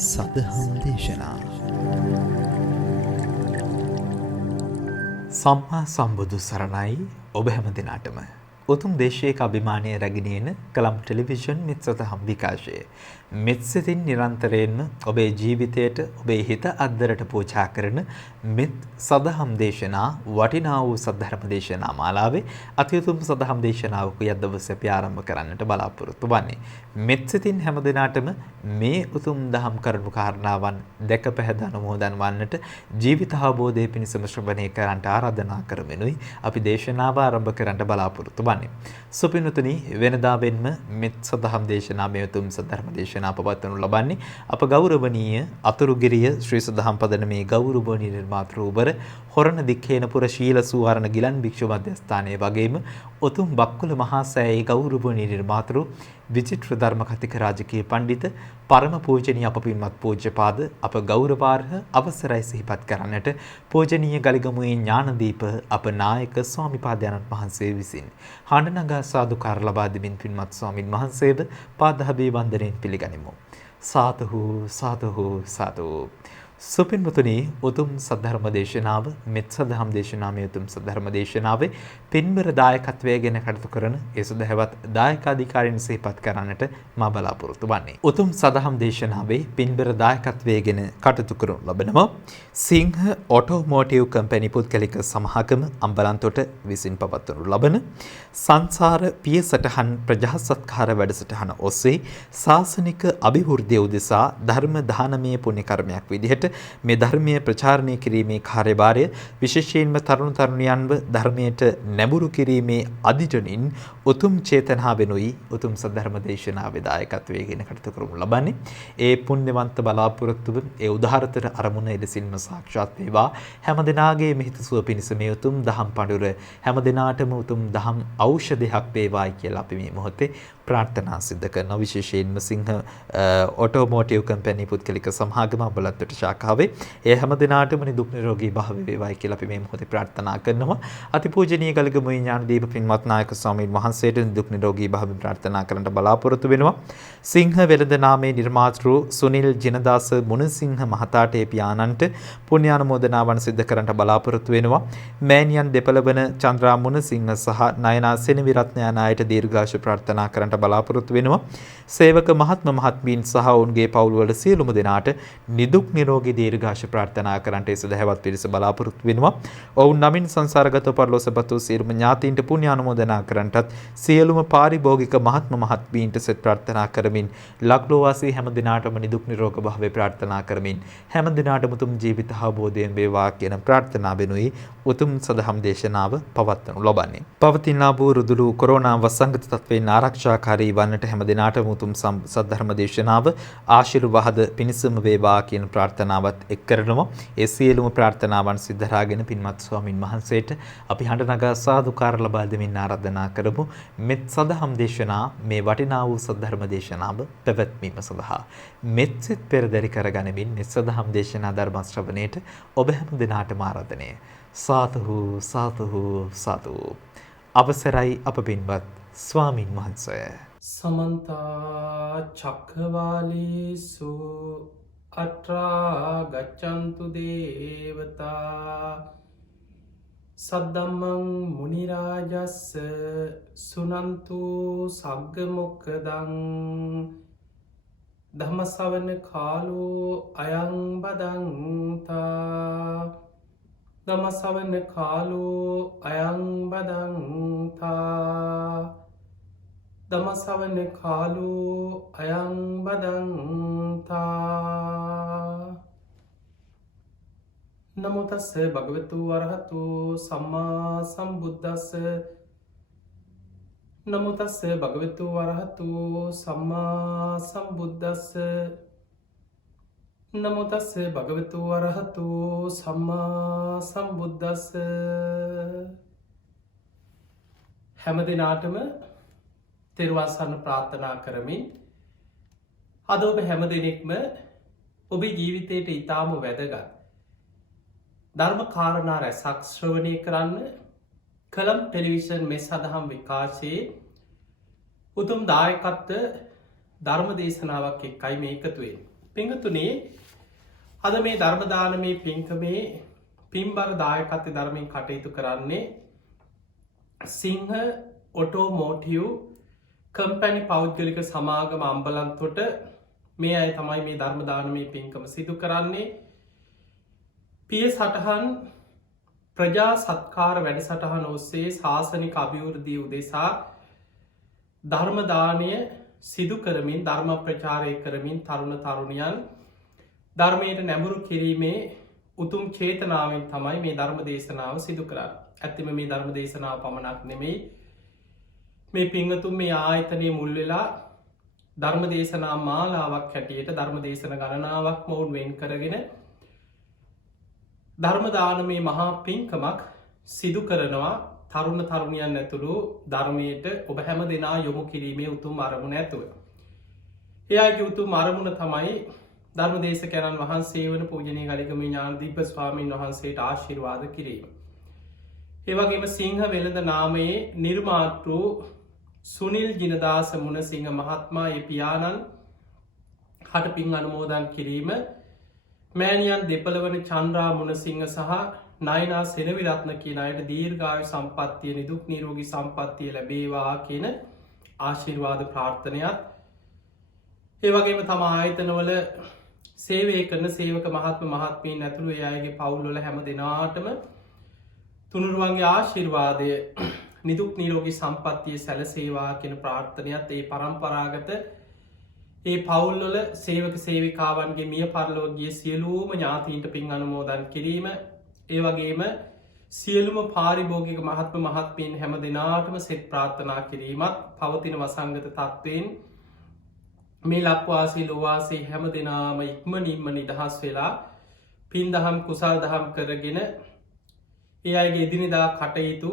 සදහම් දේශනා සම්මා සම්බුදු සරණයි ඔබ හැම දිනාටම උතුම් දේශයක අභිමානය රැගෙනේන කලම් ටෙලිවිෂන් මෙත් සදහම් විකාශය මෙත් සිතින් නිරන්තරයෙන්ම ඔබේ ජීවිතයට ඔබේ හිත අද්දරට පූජා කරන මෙත් සදහම් දේශනා වටිනා වූ සද්ධර්ම දේශනා මාලාවේ අතිඋතුම් සදහම් දේශනාවක යද්දවසේ අපි ආරම්භ කරන්නට බලාපොරොත්තු වන්නේ මෙත් සිතින් හැම දිනාටම මේ උතුම් දහම් කරුණු කාරණාවන් දැක පැහැද අනුමෝදන් වන්නට ජීවිත අවබෝධය පිණිසම ශ්‍රවණය කරන්නට ආරාධනා කරමිනුයි අපි දේශනාව ආරම්භ කරන්නට බලාපොරොත්තු වන්නේ. සුපින්තුනි වෙනදා වෙන්ම මෙත් සදහම් දේශනා මේ උතුම් සද්ධර්ම දේශනා පවත්වනු ලබන්නේ අප ගෞරවනීය අතුරුගිරිය ශ්‍රී සදහම් පදනමේ ගෞරවනීය නිර්මාතෘවර හොරණ දික්හේනපුර ශීල සුවර්ණ ගිලන් භික්ෂු මධ්‍යස්ථානයේ වගේම උතුම් බක්කුල මහා සෑයේ ගෞරවනීය නිර්මාතෘ විචිත්‍ර ධර්ම කතික රාජකීය පඬිත පරම පූජනීය අප පින්වත් පූජ්‍යපාද අප ගෞරවාර්හ අවසරයි සිහිපත් කරන්නට පූජනීය ගලිගමුවේ ඥානදීප අප නායක ස්වාමිපාදයන්න් වහන්සේ විසින් හඬනගා සාදුකාර ලබා දෙමින් පින්වත් ස්වාමින් වහන්සේව පාදහබේ වන්දනයෙන් පිළිගනිමු. සාදු සාදු සාදු. සුපින්වතුනි උතුම් සද්ධර්ම දේශනාව මෙත් සදහම් දේශනාවේ උතුම් සද්ධර්ම දේශනාවේ පින්බර දායකත්වයෙන් කටයුතු කරන ඒ සදහවත් දායකාධිකාරීන් සිහිපත් කරන්නට මා බලාපොරොත්තු වන්නේ. උතුම් සදහම් දේශනාවේ පින්බර දායකත්වයෙන් කටයුතු කරනු ලබනවා සිංහ ඔටෝමෝටිව් කම්පැනි පුද්ගලික සමාගම අම්බලන්තොට විසින් පවත්වනු ලබන සංසාර පිය සටහන් ප්‍රජාසත්කාර වැඩසටහන ඔස්සේ ශාසනික අභිවෘද්ධිය උදෙසා ධර්ම දානමය පුණ්‍ය කර්මයක් විදිහට මේ ධර්මීය ප්‍රචාරණය කිරීමේ කාර්යභාරය විශේෂයෙන්ම තරුණ තරුණියන්ව ධර්මයට නැඹුරු කිරීමේ අදිටනින් උතුම් චේතනාවෙනුයි උතුම් සද්ධර්ම දේශනාවේ දායකත්වයෙන් කටයුතු කරමු ලබන්නේ. ඒ පුණ්‍යවන්ත බලාපොරොත්තුව ඒ උදාහරතර අරමුණ එලෙසින්ම සාක්ෂාත් වේවා. හැම දිනාගේ මෙහිත සුව පිණිස මේ උතුම් දහම් පඬුර හැම දිනාටම උතුම් දහම් ඖෂධයක් වේවායි කියලා අපි මේ මොහොතේ ප්‍රාර්ථනා සිදු කරන විශේෂයෙන්ම සිංහ ඔටෝමෝටිව් කම්පැනි පුද්ගලික සමාගම අම්බලන්තොට ශාඛාවේ ඒ හැම දිනාටම නිදුක් නිරෝගී භාවය වේවායි කියලා අපි මේ මොහොතේ ප්‍රාර්ථනා කරනවා. අතිපූජනීය ගලගමුවේ ඥානදීප පින්වත් නායක ස්වාමීන් වහන්සේට නිදුක් නිරෝගී භාවය ප්‍රාර්ථනා කරන්නට බලාපොරොත්තු වෙනවා. සිංහ වෙළඳ නාමයේ නිර්මාතෘ සුනිල් ජිනදාස මුණසිංහ මහතාට ඒ පියාණන්ට පුණ්‍යානුමෝදනාවන් සිදු කරන්නට බලාපොරොත්තු වෙනවා. මෑණියන් දෙපළ වන චන්ද්‍රා මුණසිංහ සහ නයනා සෙනවිරත්න යන අයට දීර්ඝාෂ ප්‍රාර්ථනා කරන්නට බලාපොරොත්තු වෙනවා. සේවක මහත්ම මහත්මීන් සහ ඔවුන්ගේ පවුල්වල සියලුම දෙනාට නිදුක් නිරෝගී දීර්ඝාෂ ප්‍රාර්ථනා කරන්නට ඒ සදහවත් පිරිස බලාපොරොත්තු වෙනවා. ඔවුන් නමින් සංසාරගතව පරලෝසපත් වූ සියලුම ඥාතීන්ට පුණ්‍යානුමෝදනා කරන්නටත් සියලුම පාරිභෝගික මහත්ම මහත්මීන්ට සෙත් ප්‍රාර්ථනා කරමින් ලක්ලෝ වාසී හැම දිනාටම නිදුක් නිරෝගී භාවය ප්‍රාර්ථනා කරමින් හැම දිනාටම උතුම් ජීවිත අවබෝධයෙන් වේවා කියන ප්‍රාර්ථනාවෙනුයි උතුම් සදහම් දේශනාව පවත්වනු ලබන්නේ. පවතිනා වූ රුදුරු කොරෝනා වසංගත තත්ත්වයෙන් ආරක්ෂාකාරී වන්නට හැම දිනාටම උතුම් සද්ධර්ම දේශනාව ආශිර්වාද පිණිසම වේවා කියන ප්‍රාර්ථනාවත් එක් කරනවා. ඒ සියලුම ප්‍රාර්ථනාවන් සිද්ධාගෙන පින්වත් ස්වාමින් වහන්සේට අපි හඬ නගා සාදුකාර ලබා දෙමින් ආරාධනා කරමු. මෙත් සදහම් දේශනා මේ වටිනා වූ සද්ධර්ම දේශනාව පැවැත්වීම සඳහා මෙත් සිත් පෙරදරි කරගනිමින් මෙත් සදහම් දේශනා ධර්ම ශ්‍රවණයට ඔබ හැම දිනාටම ආරාධනය. සාදු සාදු සාදු. අවසරයි අප පින්වත් ස්වාමින් වහන්සේ. සමන්ත චක්ඛවාලේසු අත්‍රා ගච්ඡන්තු දේවතා සද්දම්මං මුනි රාජස්ස සුනන්තු සග්ග මොක්ඛදං ධම්ම ශ්‍රවණ කාලෝ අයං බදන්තා ධම්ම ශ්‍රවණ කාලෝ අයං බදන්තා ධම්ම ශ්‍රවණ කාලෝ අයං බදන්තා. නමෝ තස්ස භගවතු වරහතු සම්මා සම්බුද්දස්ස නමෝ තස්ස භගවතු වරහතු සම්මා සම්බුද්දස්ස නමෝ තස්ස භගවතු වරහතු සම්මා සම්බුද්දස්ස. හැම දිනාටම තෙරුවන් සරණ ප්‍රාර්ථනා කරමින් අද ඔබ හැම දෙනෙක්ම ඔබේ ජීවිතයට ඉතාම වැදගත් ධර්ම කාරණා රැසක් ශ්‍රවණය කරන්න කලම් ටෙලිවිෂන් මෙත් සදහම් විකාශයේ උතුම් දායකත්ව ධර්ම දේශනාවක් එක්කයි මේ එකතු වෙන්නේ. පිංගතුනේ අද මේ ධර්ම දානමේ පින්කමේ පින්බර දායකත්වයේ ධර්මයෙන් කටයුතු කරන්නේ සිංහ ඔටෝමෝටිව් කම්පැනි පෞද්ගලික සමාගම අම්බලන්තොට මේ අය තමයි මේ ධර්ම දානමේ පින්කම සිදු කරන්නේ. පිය සටහන් ප්‍රජා සත්කාර වැඩසටහන ඔස්සේ ශාසනික අභිවෘද්ධිය උදෙසා ධර්මදානය සිදු කරමින් ධර්ම ප්‍රචාරය කරමින් තරුණ තරුණියන් ධර්මයට නැඹුරු කිරීමේ උතුම් චේතනාවෙන් තමයි මේ ධර්ම දේශනාව සිදු කරන්න. ඇත්තම මේ ධර්ම දේශනාව පමණක් නෙමෙයි මේ පිංගතුන් මේ ආයතනයේ මුල් වෙලා ධර්ම දේශනා මාලාවක් හැටියට ධර්ම දේශන ගණනාවක් මොවුන් වෙන් කරගෙන ධර්ම දානමේ මහා පින්කමක් සිදු කරනවා තරුණ තරුණියන් ඇතුළු ධර්මයට ඔබ හැම දෙනා යොමු කිරීමේ උතුම් අරමුණ ඇතුව. එයාගේ උතුම් අරමුණ තමයි ධර්ම දේශකයන්න් වහන්සේ වන පූජනීය ගලිගම ඥානදීප ස්වාමීන් වහන්සේට ආශිර්වාද කිරීම. ඒවගේම සිංහ වෙළඳ නාමයේ නිර්මාතෘ සුනිල් ජිනදාස මුණසිංහ මහත්මයා ඒ පියාණන් හට පින් අනුමෝදන් කිරීම මෑණියන් දෙපළ වන චන්ද්‍රා මුණසිංහ සහ නයනා සෙනවිරත්න කියන අයට දීර්ඝායු සම්පත්තිය නිදුක් නිරෝගී සම්පත්තිය ලැබේවා කියන ආශිර්වාද ප්‍රාර්ථනයත් ඒ වගේම තම ආයතනවල සේවය කරන සේවක මහත්ම මහත්මීන් ඇතුළු ඒ අයගේ පවුල්වල හැම දෙනාටම තුනුරුවන්ගේ ආශිර්වාදය නිදුක් නිරෝගී සම්පත්තිය සැලසේවා කියන ප්‍රාර්ථනයත් ඒ පරම්පරාගත ඒ පවුල්වල සේවක සේවිකාවන්ගේ මිය පරලෝකීය සියලුම ඥාතීන්ට පින් අනුමෝදන් කිරීම ඒ වගේම සියලුම පාරිභෝගික මහත්ම මහත්මීන් හැම දෙනාටම සෙත් ප්‍රාර්ථනා කිරීමත් පවතින වසංගත තත්ත්වයෙන් මේ ලක්වාසී ලෝවාසී හැම දෙනාම ඉක්මනින්ම නිදහස් වෙලා පින් දහම් කුසල් දහම් කරගෙන ඒ අයගේ එදිනෙදා කටයුතු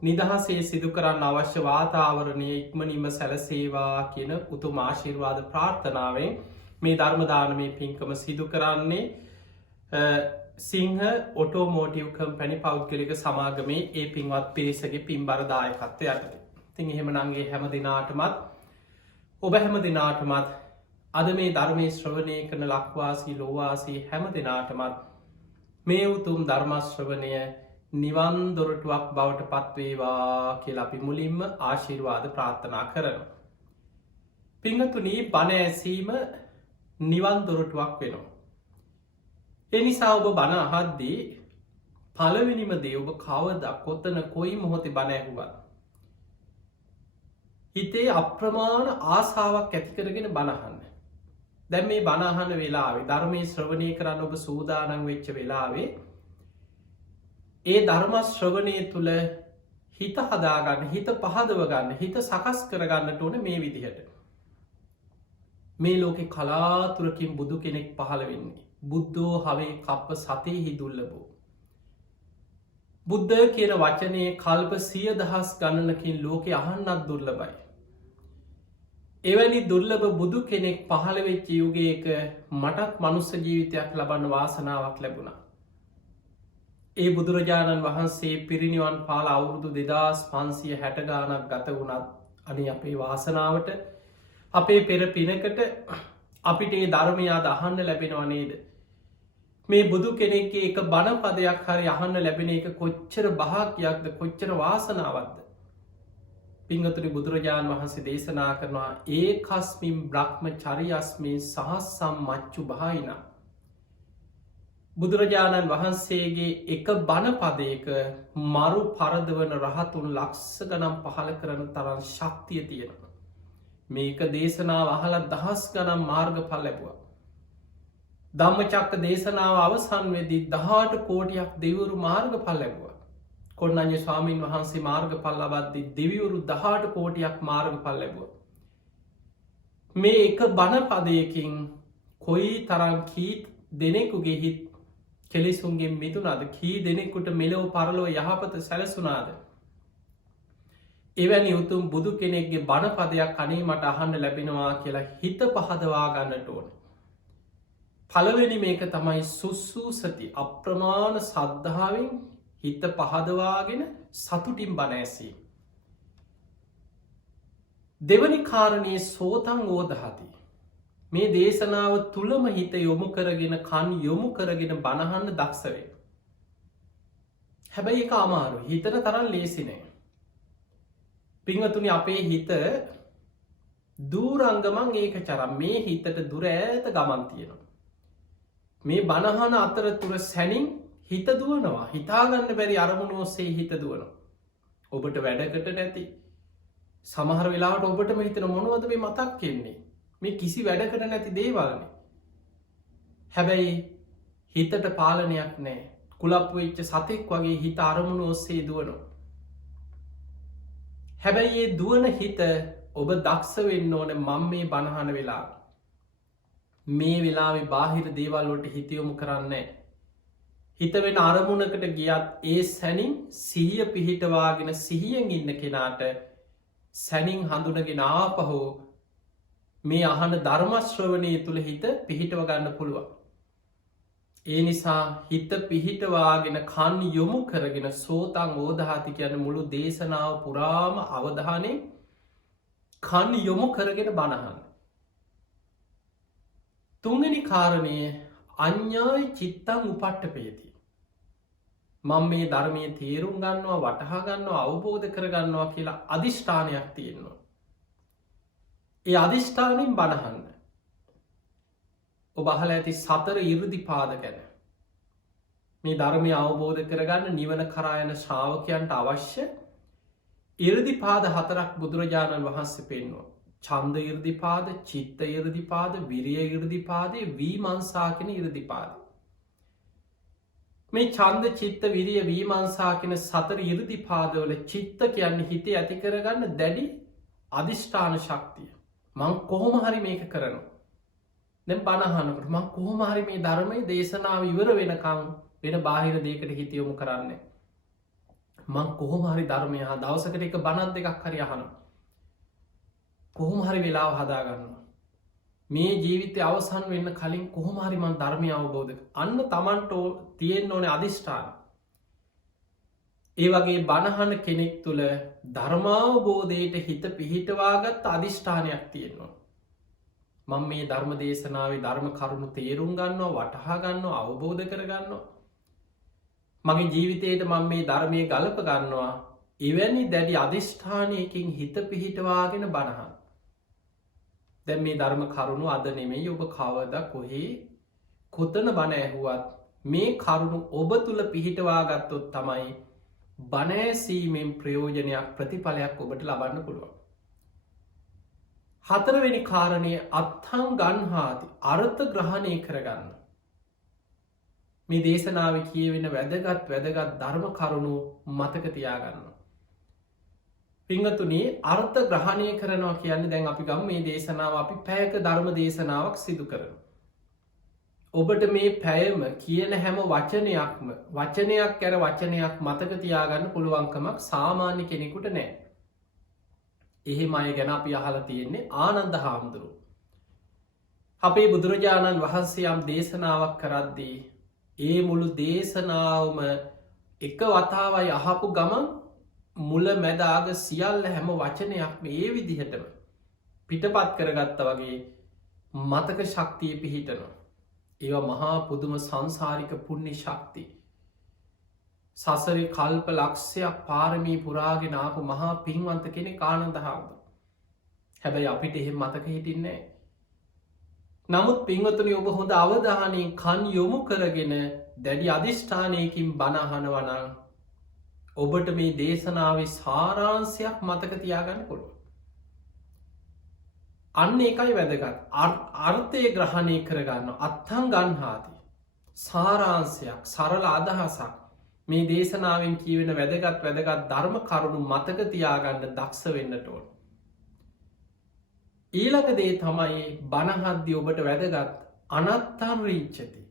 නිදහසේ සිදු කරන්න අවශ්‍ය වාතාවරණය ඉක්මනින්ම සැලසේවා කියන උතුම් ආශිර්වාද ප්‍රාර්ථනාවෙන් මේ ධර්මදානමේ පින්කම සිදු කරන්නේ සිංහ ඔටෝමෝටිව් කම්පැනි පෞද්ගලික සමාගමේ ඒ පින්වත් පිරිසගේ පින්බර දායකත්වය යටතේ. ඉතින් එහෙමනම් හැම දිනාටමත් ඔබ හැම දිනාටමත් අද මේ ධර්මයේ ශ්‍රවණය කරන ලක්වාසී ලෝවාසී හැම දිනාටමත් මේ උතුම් ධර්ම ශ්‍රවණය නිවන් දොරටුවක් බවට පත්වේවා කියලා අපි මුලින්ම ආශිර්වාද ප්‍රාර්ථනා කරනවා. පිංගතුනි බණ ඇසීම නිවන් දොරටුවක් වෙනවා. එනිසා ඔබ බණ අහද්දී පළවෙනිම දේ ඔබ කවදා කොතන කොයි මොහොතේ බණ ඇහුවත් හිතේ අප්‍රමාණ ආසාවක් ඇති කරගෙන බණ අහන්න. දැන් මේ බණ අහන වෙලාවේ ධර්මයේ ශ්‍රවණය කරන්න ඔබ සූදානම් වෙච්ච වෙලාවේ ඒ ධර්ම ශ්‍රවණය තුළ හිත හදාගන්න හිත පහදව ගන්න හිත සකස් කරගන්නට ඕන මේ විදිහට. මේ ලෝකෙ කලාතුරකින් බුදු කෙනෙක් පහළ වෙන්නේ. බුද්ධෝ හවේ කප්ප සතයෙහි දුර්ලභෝ. බුද්ධ කියන වචනයේ කල්ප 100,000 ගණනකින් ලෝකෙ අහන්නත් දුර්ලභයි. එවැනි දුර්ලභ බුදු කෙනෙක් පහළ වෙච්ච යුගයක මටත් මනුස්ස ජීවිතයක් ලබන්න වාසනාවක් ලැබුණා. ඒ බුදුරජාණන් වහන්සේ පිරිනිවන් පාල අවුරුදු 2560 ගානක් ගත වුණත් අනේ අපේ වාසනාවට අපේ පෙර පිනකට අපිට ඒ ධර්මය අද අහන්න ලැබෙනව නේද? මේ බුදු කෙනෙක්ගේ එක බණ පදයක් හරි අහන්න ලැබෙන එක කොච්චර භාග්‍යයක්ද කොච්චර වාසනාවක්ද? පිංගතුනි බුදුරජාණන් වහන්සේ දේශනා කරනවා ඒකස්මින් බ්‍රහ්මචරියස්මින් සහස්සම් මච්චු බාහිනා. බුදුරජාණන් වහන්සේගේ එක බණ පදයක මරු පරදවන රහතුන් ලක්ෂ ගනම් පහළ කරන තරම් ශක්තිය තියෙනවා. මේක දේශනාව අහලා දහස් ගනම් මාර්ගඵල ලැබුවා. ධම්මචක්ක දේශනාව අවසන් වෙද්දී 18 කෝටියක් දෙවිවරු මාර්ගඵල ලැබුවා. කොණ්ණඤ්ඤ ස්වාමීන් වහන්සේ මාර්ගඵල ලබද්දී දෙවිවරු 18 කෝටියක් මාර්ගඵල ලැබුවා. මේ එක බණ පදයකින් කොයි තරම් කී දෙනෙකුගේ හිත් කෙලෙසුන්ගෙන් මිදුණාද? කී දෙනෙකුට මෙලොව පරලොව යහපත සැලසුණාද? එවැනි උතුම් බුදු කෙනෙක්ගේ බණ පදයක් අනේ මට අහන්න ලැබෙනවා කියලා හිත පහදවා ගන්නට ඕන. පළවෙනි මේක තමයි සුසුසති අප්‍රමාණ සද්ධාවෙන් හිත පහදවාගෙන සතුටින් බණ ඇසීම. දෙවනි කාරණේ සෝතං ඕදහති. මේ දේශනාව තුළම හිත යොමු කරගෙන කන් යොමු කරගෙන බණහන්න දක්ෂවේ. හැබැයි එක අමාරු හිතට තරන් ලේසිනෑ. පිංහතුනි අපේ හිත දූරංගමන් ඒක චරම් මේ හිතට දුර ඇත ගමන් තියෙනවා. මේ බණහන අතර තුර සැනින් හිත දුවනවා හිතාගන්න බැරි අරමුණ ඔස්සේ හිත දුවනවා. ඔබට වැඩකට නැති සමහර වෙලාට ඔබට හිතන මොනවද මේ මතක් කෙන්නේ මේ කිසි වැඩකට නැති දේවල්න. හැබැයි හිතට පාලනයක් නෑ කුලප් වෙච්ච සතෙක් වගේ හිත අරමුණ ඔස්සේ දුවනවා. හැබැයි ඒ දුවන හිත ඔබ දක්ෂ වෙන්න ඕන මං මේ බණහන වෙලා මේ වෙලාවෙ බාහිර දේවල්ලොට හිතයොමු කරන්නේ. හිත වෙන අරමුණකට ගියත් ඒ සැනින් සිහිය පිහිටවාගෙන සිහියෙන් ඉන්න කෙනාට සැනින් හඳුනගෙන ආපහෝ මේ අහන ධර්මශ්‍රවනය තුළ හිත පිහිටව ගන්න පුළුවන්. ඒ නිසා හිත පිහිටවාගෙන කන් යොමු කරගෙන සෝතන් ඕදහති කියන මුළු දේශනාව පුරාම අවධානය කන් යොමු කරගෙන බණහන්න. තුන්ගනි කාරණය අඥ්ඥායි චිත්තං උපට්ට පේති. මං මේ ධර්මය තේරුම් ගන්නවා වටහා ගන්නවා අවබෝධ කරගන්නවා කියලා අධිෂ්ඨානයක් තියෙන්නවා. ඒ අධිෂ්ඨානින් බණහන්න. ඔබහල ඇති සතර ඉරදි පාද ගැන. මේ ධර්මය අවබෝධ කරගන්න නිවන කරායන ශ්‍රාවකයන්ට අවශ්‍ය ඉරදි පාද හතරක් බුදුරජාණන් වහන්සේ පෙන්වා. චන්ද ඉරදිපාද චිත්ත ඉරදිපාද විරිය ඉරදිපාදය වීමංසාකෙන ඉරදිපාද. මේ චන්ද චිත්ත විරිය වීමංසාකෙන සතර ඉරදිපාදවල චිත්ත කියන්න හිතේ ඇති කරගන්න දැඩි අධිෂ්ඨාන ශක්තිය. මං කොහොම හරි මේක කරනවා. දැන් බණහනකට මං කොහොම හරි මේ ධර්මය දේශනාව ඉවර වෙනකං වෙන බාහිර දේකට හිතියොමු කරන්න. මං කොහොම හරි ධර්මය හා දවසකට එක බණත් දෙකක් හරි අහනවා. කොහොම හරි වෙලාව හදාගන්න. මේ ජීවිතය අවසන් වෙන්න කලින් කොහොම හරිමන් ධර්මය අවබෝධ අන්න තමන්ට තියෙන් ඕන අධිෂ්ඨාන. ඒ වගේ බණහන කෙනෙක් තුළ ධර්මාවබෝධයට හිත පිහිටවාගත් අධිෂ්ඨානයක් තියෙනවා. මං මේ ධර්ම දේශනාවේ ධර්ම කරුණු තේරුම් ගන්නවා වටහා ගන්න අවබෝධ කරගන්නවා. මගේ ජීවිතයට මං මේ ධර්මය ගලප ගන්නවා එවැනි දැඩි අධිෂ්ඨානයකින් හිත පිහිටවාගෙන බණහන්. දැන් මේ ධර්ම කරුණු අද නෙමෙයි ඔබ කවද කොහේ කොතන බණ ඇහුවත් මේ කරුණු ඔබ තුළ පිහිටවාගත්තොත් තමයි බණෑසීමෙන් ප්‍රයෝජනයක් ප්‍රතිඵලයක් ඔබට ලබන්න පුළුවන්. හතරවෙනි කාරණය අත්හං ගන්හාති අර්ථ ග්‍රහණය කරගන්න. මේ දේශනාව කියවෙන වැදගත් ධර්ම කරුණු මතකතියාගන්න. පිංහතුනේ අර්ථ ග්‍රහණය කරනවා කියන්න දැන් අපි ගම් මේ දේශනාව අපි පැයක ධර්ම දේශනාවක් සිදු කරන. ඔබට මේ පැයම කියන හැම වචනයක්ම වචනයක් කැර වචනයක් මතකතියාගන්න පුළුවන්කමක් සාමාන්‍ය කෙනෙකුට නෑ. එහෙම අය ගැන අපි අහලා තියෙන්නේ ආනන්ද හාමුදුරු. අපේ බුදුරජාණන් වහන්සේ යම් දේශනාවක් කරද්දී ඒ මුළු දේශනාවම එක වතාවයි අහපු ගමන් මුල මැදාග සියල්ල හැම වචනයක්ම ඒ විදිහටම පිටපත් කරගත්ත වගේ මතක ශක්තිය පිහිටනවා. ඒවා මහා පුදුම සංසාරික පුුණ්‍ය ශක්ති. සසරි කල්ප ලක්ෂයක් පාරමී පුරාගෙන ආපු මහා පින්වන්ත කෙනෙ ආනන්ද හාමුදුරු. හැබැයි අපිට එහෙම මතක හිටින්නේ. නමුත් පින්වතුනි ඔබ හොඳ අවධානයෙන් කන් යොමු කරගෙන දැඩි අධිෂ්ඨානයකින් බණහනවනං ඔබට මේ දේශනාවේ සාරාන්සයක් මතක තියාගන්න පුළුව. අන්න එකයි වැදගත් අර්ථය ග්‍රහණය කරගන්න අත්හං ගන්හාති සාරාන්සයක් සරල අදහසක් මේ දේශනාවෙන් කියවෙන වැදගත් ධර්ම කරුණු මතක තියාගන්න දක්ෂ වෙන්නට ඕන. ඊළඟ දේ තමයි බණහද්දි ඔබට වැදගත් අනත්තම් රීච්චති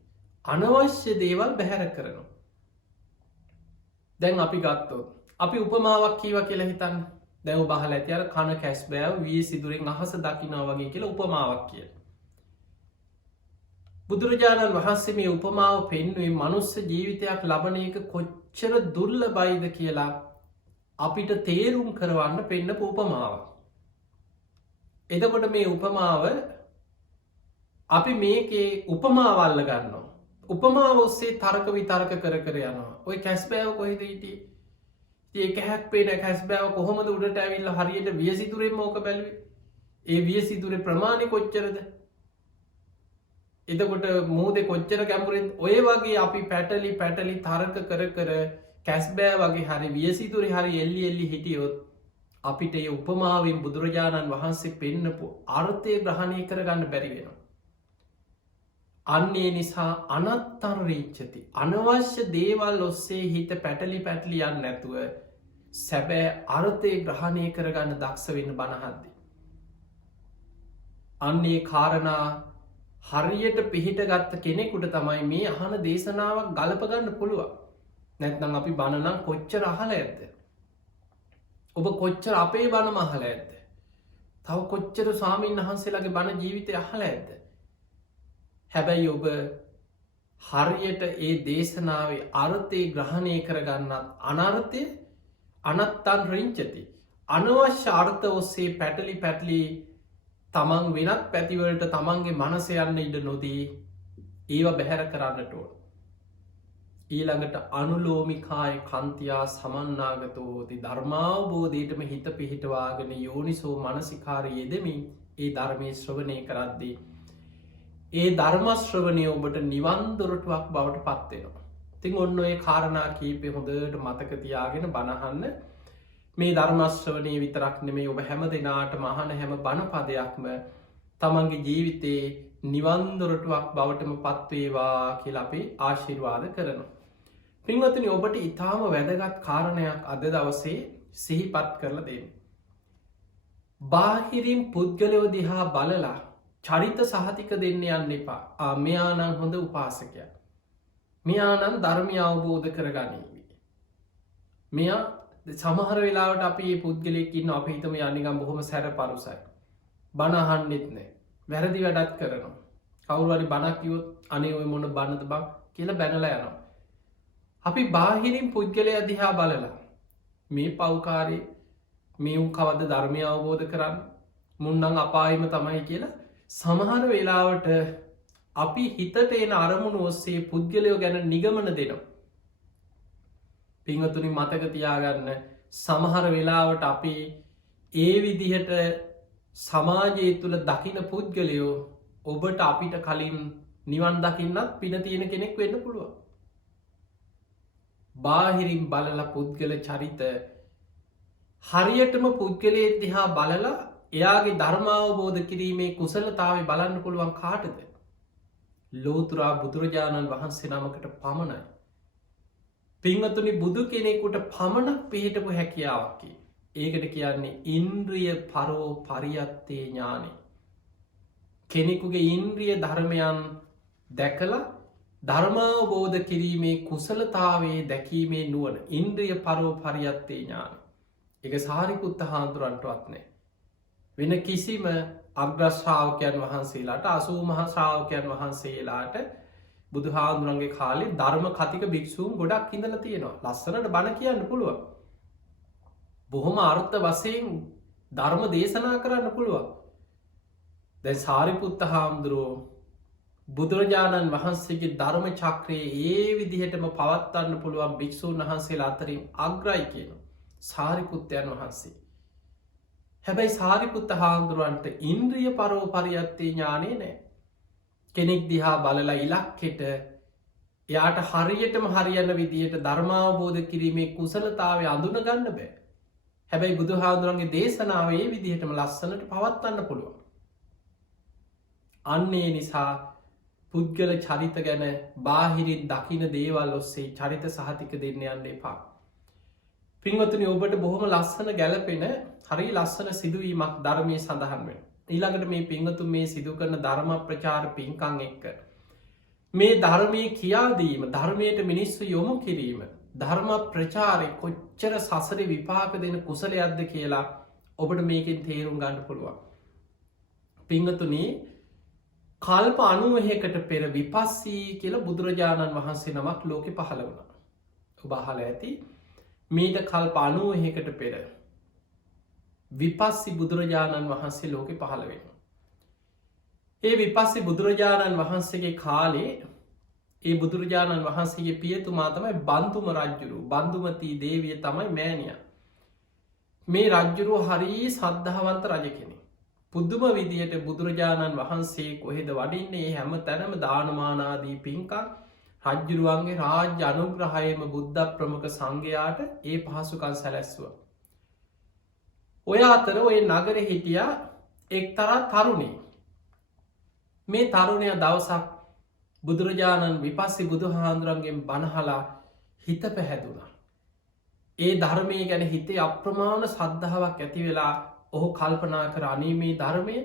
අනවශ්‍ය දේවල් බැහැර කරනවා. දැන් අපි ගත්තොත් අපි උපමාවක් කීව කියලා හිතන්න දැව බහල ඇති අර කන කැස් බෑව වී සිදුරෙන් අහස දකිනා වගේ කියලා උපමාවක් කිය. බුදුරජාණන් වහන්සේ මේ උපමාව පෙන්නුවේ මනුස්ස ජීවිතයක් ලබන එක කොච්චර දුර්ල බයිද කියලා අපිට තේරුම් කරවන්න පෙන්න උපමාව. එදකොට මේ උපමාව අපි මේකේ උපමාවල්ල ගන්නවා. උපමාව ඔස්සේ තර්ක විතර්ක කර යනවා. ඔය කැස්බෑව කොහෙද හිටියේ? ඒක හැක්පේන කැස්බෑව කොහොමද උඩට ඇවිල්ලා හරියට වියසිතුරෙන් මෝක බැලුවේ? ඒ වියසිතුරේ ප්‍රමාණය කොච්චරද? එතකොට මූදේ කොච්චර ගැඹුරින් ඔය වගේ අපි පැටලි තර්ක කර කැස්බෑ වගේ හරි වියසිතුරේ හරි එල්ලි හිටියොත් අපිට ඒ උපමාවෙන් බුදුරජාණන් වහන්සේ පෙන්නපු අර්ථය ග්‍රහණය කරගන්න බැරි වෙනවා. අන්නේ නිසා අනත්තර රීච්චති. අනවශ්‍ය දේවල් ඔස්සේ හිත පැටලි යන්න නැතුව සැබෑ අර්ථය ග්‍රහණය කරගන්න දක්ෂ වෙන්න බණහද්දි. අන්නේ කාරණා හරියට පිහිට ගත්ත කෙනෙකුට තමයි මේ අහන දේශනාවක් ගලපගන්න පුළුවන්. නැත්නම් අපි බණනම් කොච්චර අහල ඇත්ද? ඔබ කොච්චර අපේ බණ මහල ඇත්ද? තව කොච්චර ස්වාමීන් වහන්සේලාගේ බණ ජීවිතය අහල ඇත්ද? හැබැයි ඔබ හරියට ඒ දේශනාවේ අර්ථය ග්‍රහණය කරගන්නත් අනර්ථය අනත්තන් රිංචති. අනවශ්‍ය අර්ථ ඔස්සේ පැටලි තමන් වෙනත් පැතිවලට තමන්ගේ මනස යන්න ඉඩ නොදී ඒව බැහැර කරන්නට ඕන. ඊළඟට අනුලෝමිකාය කන්තියා සමන්නාගතෝති ධර්මාවබෝධයටම හිත පිහිටවාගෙන යෝනිසෝ මනසිකාරය යෙදමින් ඒ ධර්මය ශ්‍රවණය කරද්දී. ඒ ධර්මශ්‍රවනය ඔබට නිවන්දොරටුවක් බවට පත්වෙනවා. තිං ඔන්න ඔය කාරණා කීපය හොඳට මතකතියාගෙන බණහන්න මේ ධර්මශ්‍රවනය විතරක් නෙමේ ඔබ හැම දෙනාට මහන හැම බණපදයක්ම තමන්ගේ ජීවිතයේ නිවන්දොරටුවක් බවටම පත්වේවා කියල අපේ ආශිර්වාද කරනවා. පින්වතුනි ඔබට ඉතාම වැදගත් කාරණයක් අද දවසේ සිහිපත් කරලා දෙන්න. බාහිරින් පුද්ගලයෝ දිහා බලලා චරිත සහතික දෙන්න යන්න එපා. මෙයානං හොඳ උපාසකය. මෙයානන් ධර්මය අවබෝධ කරගනීවී. මෙයා සමහර වෙලාවට අපි පුද්ගලයකින්න අප හිතම යනිකම් බොහොම සැර පරුසයි. බණහන්නෙත් නෑ වැරදි වැඩත් කරනවා. කවුරුවරි බණක්යවොත් අනේ ඔය මොන බණද බක් කියල බැනල යනවා. අපි බාහිරින් පුද්ගලය දිහා බලලා මේ පව්කාරය මේ උන් කවද ධර්මය අවබෝධ කරන්න මුන්නං අපායිම තමයි කියලා සමහර වෙලාවට අපි හිතට එන අරමුණු ඔස්සේ පුද්ගලයෝ ගැන නිගමන දෙනවා. පිංහතුනි මතක තියාගන්න සමහර වෙලාවට අපි ඒ විදිහට සමාජය තුළ දකින පුද්ගලයෝ ඔබට අපිට කලින් නිවන් දකින්නත් පින තියෙන කෙනෙක් වෙන්න පුළුවන්. බාහිරින් බලල පුද්ගල චරිත හරියටම පුද්ගලයේ දිහා බලලා එයාගේ ධර්මාවබෝධ කිරීමේ කුසලතාව බලන්න පුළුවන් කාටද? ලෝතුරා බුදුරජාණන් වහන්සේ නමකට පමණයි. පිංහතුනි බුදු කෙනෙකුට පමණක් පිහිටපු හැකියාවකි. ඒකට කියන්නේ ඉන්ද්‍රිය පරෝ පරියත්තේ ඥානෙ. කෙනෙකුගේ ඉන්ද්‍රිය ධර්මයන් දැකලා ධර්මාවබෝධ කිරීමේ කුසලතාවේ දැකීමේ නුවන ඉන්ද්‍රිය පරෝ පරියත්තේ ඥාන. එක සාරිපුත්ත හාන්දුරන්ටවත් නෑ. වෙන කිසිම අග්‍රශ්‍රාවකයන් වහන්සේලාට අසූ මහශ්‍රාවකයන් වහන්සේලාට බුදු හාදුරන්ගේ කාලේ ධර්ම කතික භික්ෂූම් ගොඩක් ඉඳල තියෙනවා. ලස්සනට බණ කියන්න පුළුවන්. බොහොම අර්ථ වසයෙන් ධර්ම දේශනා කරන්න පුළුවන්. දැ සාරිපුත්ත හාමුදුරුවෝ බුදුරජාණන් වහන්සේගේ ධර්ම චක්‍රයේ ඒ විදිහටම පවත්වන්න පුළුවන් භික්‍ෂූන් වහන්සේලා අතරින් අග්‍රයි කියන සාරිපුත්තයන් වහන්සේ. හැබැයි සාරිපුත්ත හාමුදුරුවන්ට ඉන්ද්‍රිය පරෝ පරියත්තේ ඥානය නෑ. කෙනෙක් දිහා බලලා ඉලක්කෙට එයාට හරියටම හරියන්න විදිහට ධර්මාවබෝධ කිරීමේ කුසලතාව අඳුන ගන්න බෑ. හැබැයි බුදු හාමුදුරන්ගේ දේශනාවේ විදිහටම ලස්සනට පවත්වන්න පුළුවන්. අන්නේ නිසා පුද්ගල චරිත ගැන බාහිරින් දකින දේවල් ඔස්සේ චරිත සහතික දෙන්න යන්න එපා. පින්වතුනි ඔබට බොහොම ලස්සන ගැලපෙන හරි ලස්සන සිදුවීමක් ධර්මය සඳහන් වෙන. ඊළඟට මේ පින්වතු මේ සිදු කරන ධර්ම ප්‍රචාර පින්කං එක්ක. මේ ධර්මය කියාදීම ධර්මයට මිනිස්සු යොමු කිරීම ධර්ම ප්‍රචාරය කොච්චර සසර විපාක දෙන කුසලයක්ද කියලා ඔබට මේකෙන් තේරුම් ගන්න පුළුවන්. පින්වතුනි කල්ප 90කට පෙර විපස්සී කියලා බුදුරජාණන් වහන්සේ නමක් ලෝකෙ පහළ වුණා. ඔබ අහලා ඇති මීට කල්ප 90කට පෙර විපස්සී බුදුරජාණන් වහන්සේ ලෝකෙ පහළ වෙනවා. ඒ විපස්සී බුදුරජාණන් වහන්සේගේ කාලේ ඒ බුදුරජාණන් වහන්සේගේ පියතුමා තමයි බන්තුම රජ්ජුරු බන්ධුමතී දේවිය තමයි මෑණිය. මේ රජ්ජුරුව හරී සද්ධාවන්ත රජ කෙනෙ. පුද්දුම විදියට බුදුරජාණන් වහන්සේ කොහෙද වඩින්නේ හැම තැනම දානමානාදී පින්කා රජ්ජුරුවන්ගේ රාජ්‍ය අනුග්‍රහයම බුද්ධ ප්‍රමුඛ සංඝයාට ඒ පහසුකන් සැලැස්වා. ඔය අතර ඔය නගර හිටිය එක්තරා තරුණේ. මේ තරුණය දවසක් බුදුරජාණන් විපස්සි බුදුහාන්දුරන්ගෙන් බණහලා හිත පැහැදුනා. ඒ ධර්මය ගැන හිතේ අප්‍රමාණ සද්ධාවක් ඇති වෙලා ඔහු කල්පනා කර අනීමේ ධර්මය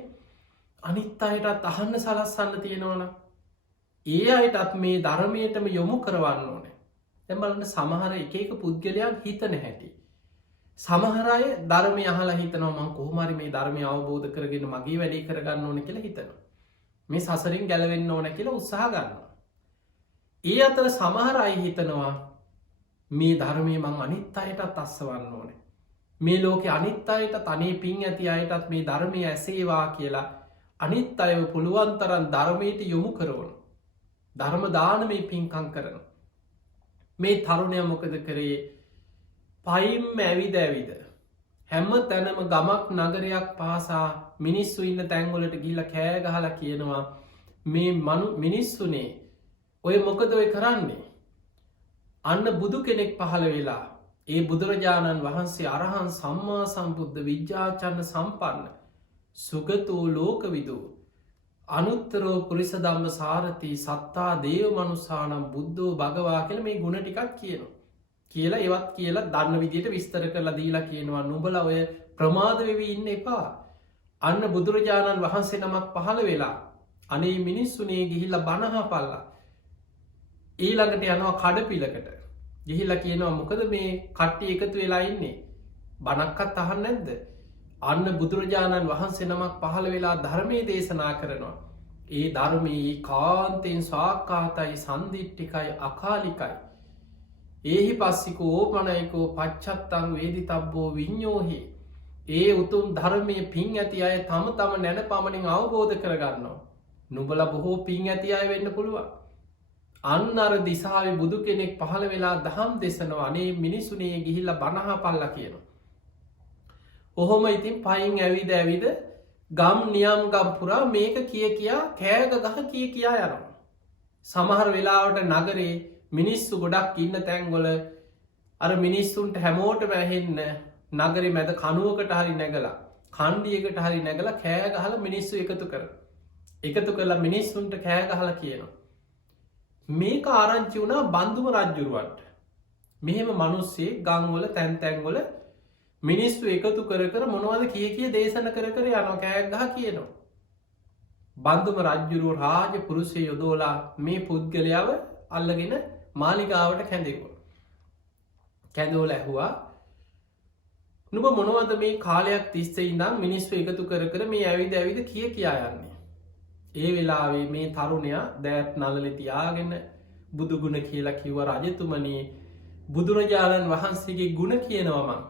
අනිත් අයටත් අහන්න සලස්සන්න තියෙනවන. ඒ අයටත් මේ ධර්මයටම යොමු කරවන්න ඕන. එබලන්න සමහර එකක පුද්ගලයන් හිතන හැටි. සමහරය ධර්මය අහලා හිතනවම කොහමරි මේ ධර්මය අවබෝධ කරගෙන මගේ වැඩි කරගන්න ඕන කියලා හිතනවා. මේ සසරින් ගැලවෙන්න ඕන කියලා උත්සාහ ගන්නවා. ඒ අතර සමහර අයි හිතනවා මේ ධර්මය මං අනිත් අයටත් අස්සවන්න ඕනේ. මේ ලෝකෙ අනිත් අයට තනේ පින් ඇති අයටත් මේ ධර්මය ඇසේවා කියලා අනිත් අයව පුළුවන්තරන් ධර්මයට යොමු කරවන. ධර්මදාන මේ පින්කං කරන. මේ තරුණය මොකද කරේ පයිම් ඇවිද ඇවිද. හැම තැනම ගමක් නගරයක් පාසා මිනිස්සු ඉන්න තැන්ගොලට ගිල කෑගහල කියනවා මේ මිනිස්සුනේ ඔය මොකද ඔය කරන්නේ. අන්න බුදු කෙනෙක් පහළ වෙලා ඒ බුදුරජාණන් වහන්සේ අරහන් සම්මා සම්බුද්ධ විද්‍යාචන්න සම්පන්න සුගතෝ ලෝකවිදූ අනුත්තරෝ පුරිසදම්ම සාරති සත්තා දේව මනුසානම් බුද්ධෝ භගවා කියල මේ ගුණ ටිකක් කියනවා. කියලා ඒවත් කියලා දන්න විදියට විස්තර කරලා දීලා කියනවා නුබල ඔය ප්‍රමාද වෙවී ඉන්න එපා. අන්න බුදුරජාණන් වහන්සේ නමක් පහළ වෙලා අනේ මිනිස්සුනේ ගිහිල්ල බණහා පල්ලා. ඊළඟට යනවා කඩපිලකට ගිහිල්ල කියනවා මොකද මේ කට්ටි එකතු වෙලා ඉන්නේ බණක්කත් අහන්න නැද්ද. අන්න බුදුරජාණන් වහන්සේ නමක් පහළ වෙලා ධර්මය දේශනා කරනවා. ඒ ධර්මී කාන්තයෙන් ස්වාක්කාතයි සන්දිිට්ටිකයි අකාලිකයි. ඒහි පස්සිකෝ ඕපනයකෝ පච්චත්තං වේදි තබ්බෝ විඤ්ඥෝහි. ඒ උතුම් ධර්මය පින් ඇති අය තම තම නැන පමණින් අවබෝධ කරගන්නවා. නුබල බොහෝ පින් ඇති අය වෙන්න පුළුවන්. අන්න අර දිසාාව බුදු කෙනෙක් පහළ වෙලා දහම් දෙසනවා අනේ මිනිසුනේ ගිහිල්ල බණහා පල්ල කියනවා. ඔහොම ඉතින් පයින් ඇවිද ඇවිද ගම් නියම් ගම්පුරා මේක කියා කෑග ගහ කියා යනවා. සමහර වෙලාවට නගරේ මිනිස්සු ගොඩක් ඉන්න තැන්ගොල අර මිනිස්සුන්ට හැමෝට වැහෙන්න නගරි මැද කනුවකට හරි නැගලා කණ්ඩියකට හරි නැගල කෑගහල මිනිස්සු එකතු කර. එකතු කරලා මිනිස්සුන්ට කෑගහල කියනවා. මේක ආරංචි වුණා බන්ධුම රජ්ජුරුවන්ට. මෙහෙම මනුස්සේ ගංවල තැන්තැන්ගොල මිනිස්සු එකතු කර මොනවද කිය දේශන කර යන කෑගහ කියනවා. බන්ධුම රජ්ජුරුව රාජ පුරුෂය යොදෝලා මේ පුද්ගලයාව අල්ලගෙන මාලිගාවට කැඳෙකුව. කැඳෝල ඇහුවා නුබ මොනවද මේ කාලයක් තිස්සේ ඉඳම් මිනිස්සු එකතු කර මේ ඇවිද ඇවිද කියා යන්නේ. ඒ වෙලාවේ මේ තරුණයා දෑත් නලලි තියාගෙන බුදුගුණ කියලා කිව්ව රජතුමනී බුදුරජාණන් වහන්සේගේ ගුණ කියනවමං.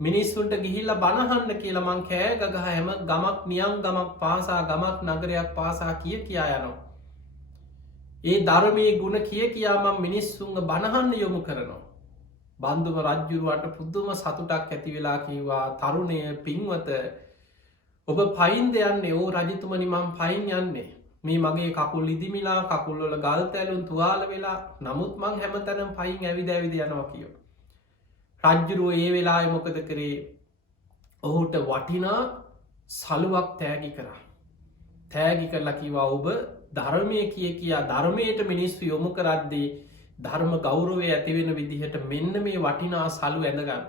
මිනිස්සුන්ට ගිහිල්ල බණහන්න කියලමං කෑ ගහ හැම ගමක් නියම් ගමක් පාසා ගමක් නගරයක් පාසා කියා යනවා. ඒ ධර්මය ගුණ කියාමම් මිනිස්සුන්ග බණහන්න යොමු කරනවා. බන්ධුම රජ්ජුරුවට පුද්දුම සතුටක් ඇති වෙලා කිවා තරුණය පින්වත ඔබ පයින් දෙයන්නේ ඕ රජතුමනි මං පයින් යන්නේ මේ මගේ කකුල් ඉදිමිලා කකුල්ලොල ගල් තැලුන් තුවාල වෙලා නමුත් මං හැමතැනම් පයින් ඇවිද ඇවිද යනවා කියෝ. රජ්ජුරුව ඒ වෙලා මොකද කරේ ඔහුට වටිනා සලුවක් තෑගි කරා. තෑගි කරලා කිවා ඔබ ධර්මය කියා ධර්මයට මිනිස්සු යොමු කරද්දී ධර්ම ගෞරවය ඇතිවෙන විදිහට මෙන්න මේ වටිනා සලු ඇඳගන්න.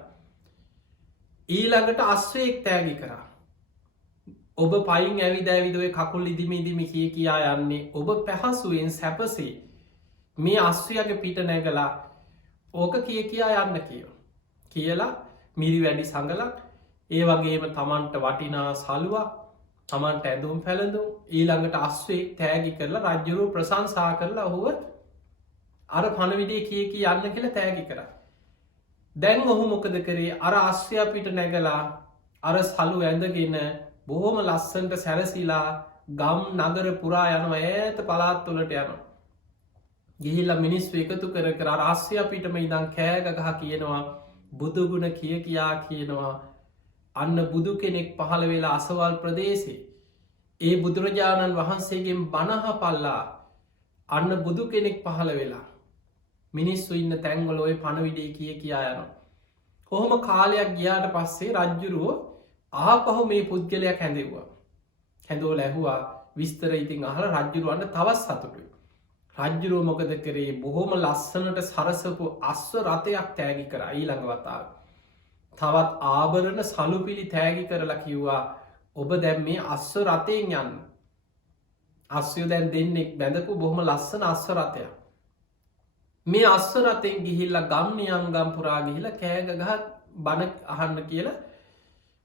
ඊළඟට අස්වයෙක් තෑගි කරා. ඔබ පයින් ඇවිද ඇවිදුවේ කකුල් ඉදිමිදිමි කියා යන්නේ ඔබ පැහසුවෙන් සැපසේ මේ අස්වයගේ පිට නැගලා ඕක කියා යන්න කියෝ. කියලා මිරි වැඩි සඟලක් ඒ වගේම තමන්ට වටිනා සලුවක් තමන්ට ඇඳුම් පැළඳුම් ඊළඟට අස්වේ තෑගි කරලා රජ්ජුරුව ප්‍රසංසා කරලා ඔහුව අර පණවිඩේ කිය යන්න කියල තෑගි කර. දැන් ඔහු මොකද කරේ අර අස්වයා පිට නැගලා අර සලු ඇඳගෙන බොහොම ලස්සන්ට සැරසිලා ගම් නගර පුරා යනවා ඈත පළාත් වලට යනවා. ගිහිල්ලා මිනිස්සු එකතු කර කර රාස්්‍ය අපිටම ඉදන් කෑගගහ කියනවා බුදුගුණ කියා කියනවා අන්න බුදු කෙනෙක් පහළ වෙලා අසවල් ප්‍රදේශේ ඒ බුදුරජාණන් වහන්සේගෙන් බණහ පල්ලා අන්න බුදු කෙනෙක් පහළ වෙලා මිනිස්සු ඉන්න තැංගොල ඔය පණවිඩේ කියා යනවා. කොහොම කාලයක් ගියාට පස්සේ රජ්ජුරුවෝ ආපහු මේ පුද්ගලයක් හැඳෙව්වා. හැඳෝ ලැහවා විස්තර ඉතින් අහල රජ්ජුරුවන්න තවත් සතුටුයි. රජ්ජුරුව මොකද කරේ බොහොම ලස්සනට සරසපු අස්ව රථයක් තෑගි කර ඊළඟ වතාව. තවත් ආභරණ සලුපිලි තෑගි කරලා කිව්වා ඔබ දැම් මේ අස්ව රථයෙන් යන්න. අස්යෝ දැන් දෙන්නෙක් බැඳපු බොහොම ලස්සන අස්ව රථයක්. මේ අස්ව රථයෙන් ගිහිල්ල ගම් නියම්ගම් පුරා ගිහිල කෑගගහ බණ අහන්න කියලා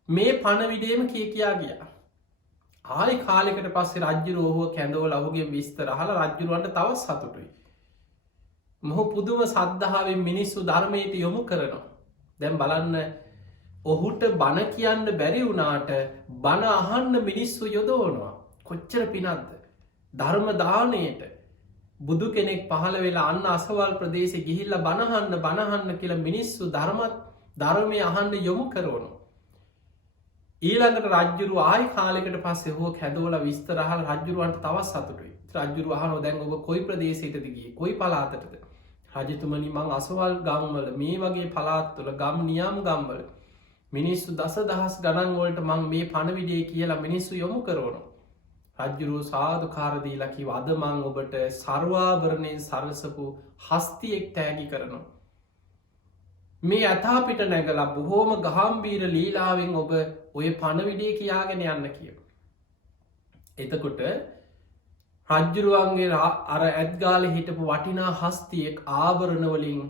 මේ පණවිඩේම කියා ගියා. ආය කාලෙකට පස්සේ රජ්ජුරුවෝ කැඳවල ඔහුගේ විස්තර හල රජ්ජුරුවන්ට තවත් සතුටුයි. මොහු පුදුම සද්ධාවෙන් මිනිස්සු ධර්මයට යොමු කරනවා. දැම් බලන්න ඔහුට බණ කියන්න බැරි වුණාට බණ අහන්න මිනිස්සු යොදෝනවා. කොච්චර පිනක්ද. ධර්මදානයට බුදු කෙනෙක් පහළ වෙලා අන්න අසවල් ප්‍රදේශ ගිහිල්ල බණහන්න කියලා මිනිස්සු ධර්මය අහන්න යොමු කරවනු. ඊළඟට රජ්ජුරු ආය කාලෙකට පස්සේ හෝ හැදවල විස්තරහල් රජ්ජුරුවන්ට තවත් සතුටුයි. රජ්ජුරු අහනො දැන් ඔබ කොයි ප්‍රදේශයටදගේ කොයි පලාතටද රජතුමනි මං අසවල් ගම්වල මේ වගේ පලාත්තුල ගම් නියම් ගම්වල මිනිස්සු දස දහස් ගණන්වලට මං මේ පණවිඩේ කියලා මිනිස්සු යොමු කරවනු. රජ්ජුරුව සාධකාරදී ලකි වදමං ඔබට සර්වාභරණයෙන් සරසපු හස්තියෙක් තෑගි කරනවා. මේ අතාපිට නැගලා බොහෝම ගහම්බීර ලීලාවෙන් ඔබ ඔය පණවිඩිය කියාගෙන යන්න කිය. එතකොට රජ්ජුරුවන්ගේ අර ඇත්ගාල හිටපු වටිනා හස්තියෙක් ආවරණවලින්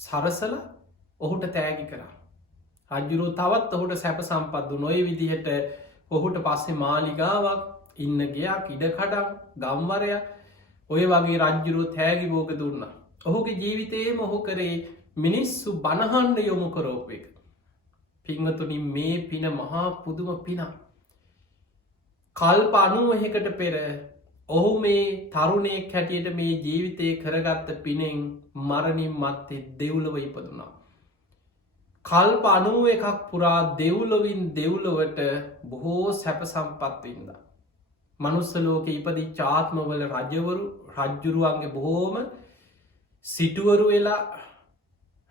සරසල ඔහුට තෑගි කරා. රජ්ජුරුව තවත් ඔහුට සැප සම්පත්දු නොයි විදිහට ඔහුට පස්සේ මාලිගාවක් ඉන්න ගයක් ඉඩකඩක් ගම්වරය ඔය වගේ රජ්ජුරුව තෑගි බෝග දුන්න. ඔහුගේ ජීවිතයේ මොහු කරේ මිනිස්සු බණහන්ඩ යොමු කරෝප එක. පිංහතුනින් මේ පින මහා පුදුම පිනා. කල්ප අනුවහකට පෙර ඔහු මේ තරුණයෙක් හැටියට මේ ජීවිතය කරගත්ත පිනෙන් මරණින් මත්තේ දෙව්ලව ඉපදුනා. කල්ප අනුව එකක් පුරා දෙව්ලොවින් දෙව්ලොවට බොහෝ සැප සම්පත්වින්ද. මනුස්සලෝක ඉපදි චාත්මවල රජවරු රජ්ජුරුවන්ගේ බොහෝම සිටුවරු වෙලා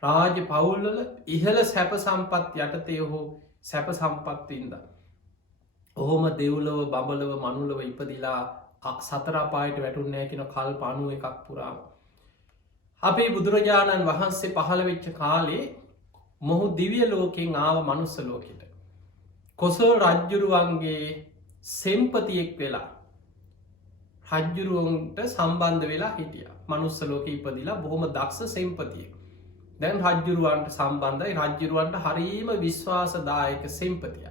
රාජ පවුල්වල ඉහළ සැප සම්පත් යටතය හෝ සැප සම්පත්තින්ද. ඔහොම දෙව්ලව බඹලව මනුලව ඉපදිලා සතරාපායට වැටුන්නෑ කෙන කල් පනුව එකක් පුරාම. අපේ බුදුරජාණන් වහන්සේ පහළ වෙච්ච කාලේ මොහු දිවිය ලෝකෙන් ආව මනුස්ස ලෝකෙට. කොසල් රජ්ජුරුවන්ගේ සෙම්පතියෙක් වෙලා රජ්ජුරුවන්ට සම්බන්ධ වෙලා හිටිය මනුස්ස ලෝක ඉපදිලා බොහොම දක්ෂ සෙම්පතියෙක්. දැන් රජ්ජුරුවන්ට සම්බන්ධයි රජ්ජුරුවන්ට හරීම විශ්වාසදායක සෙම්පතිය.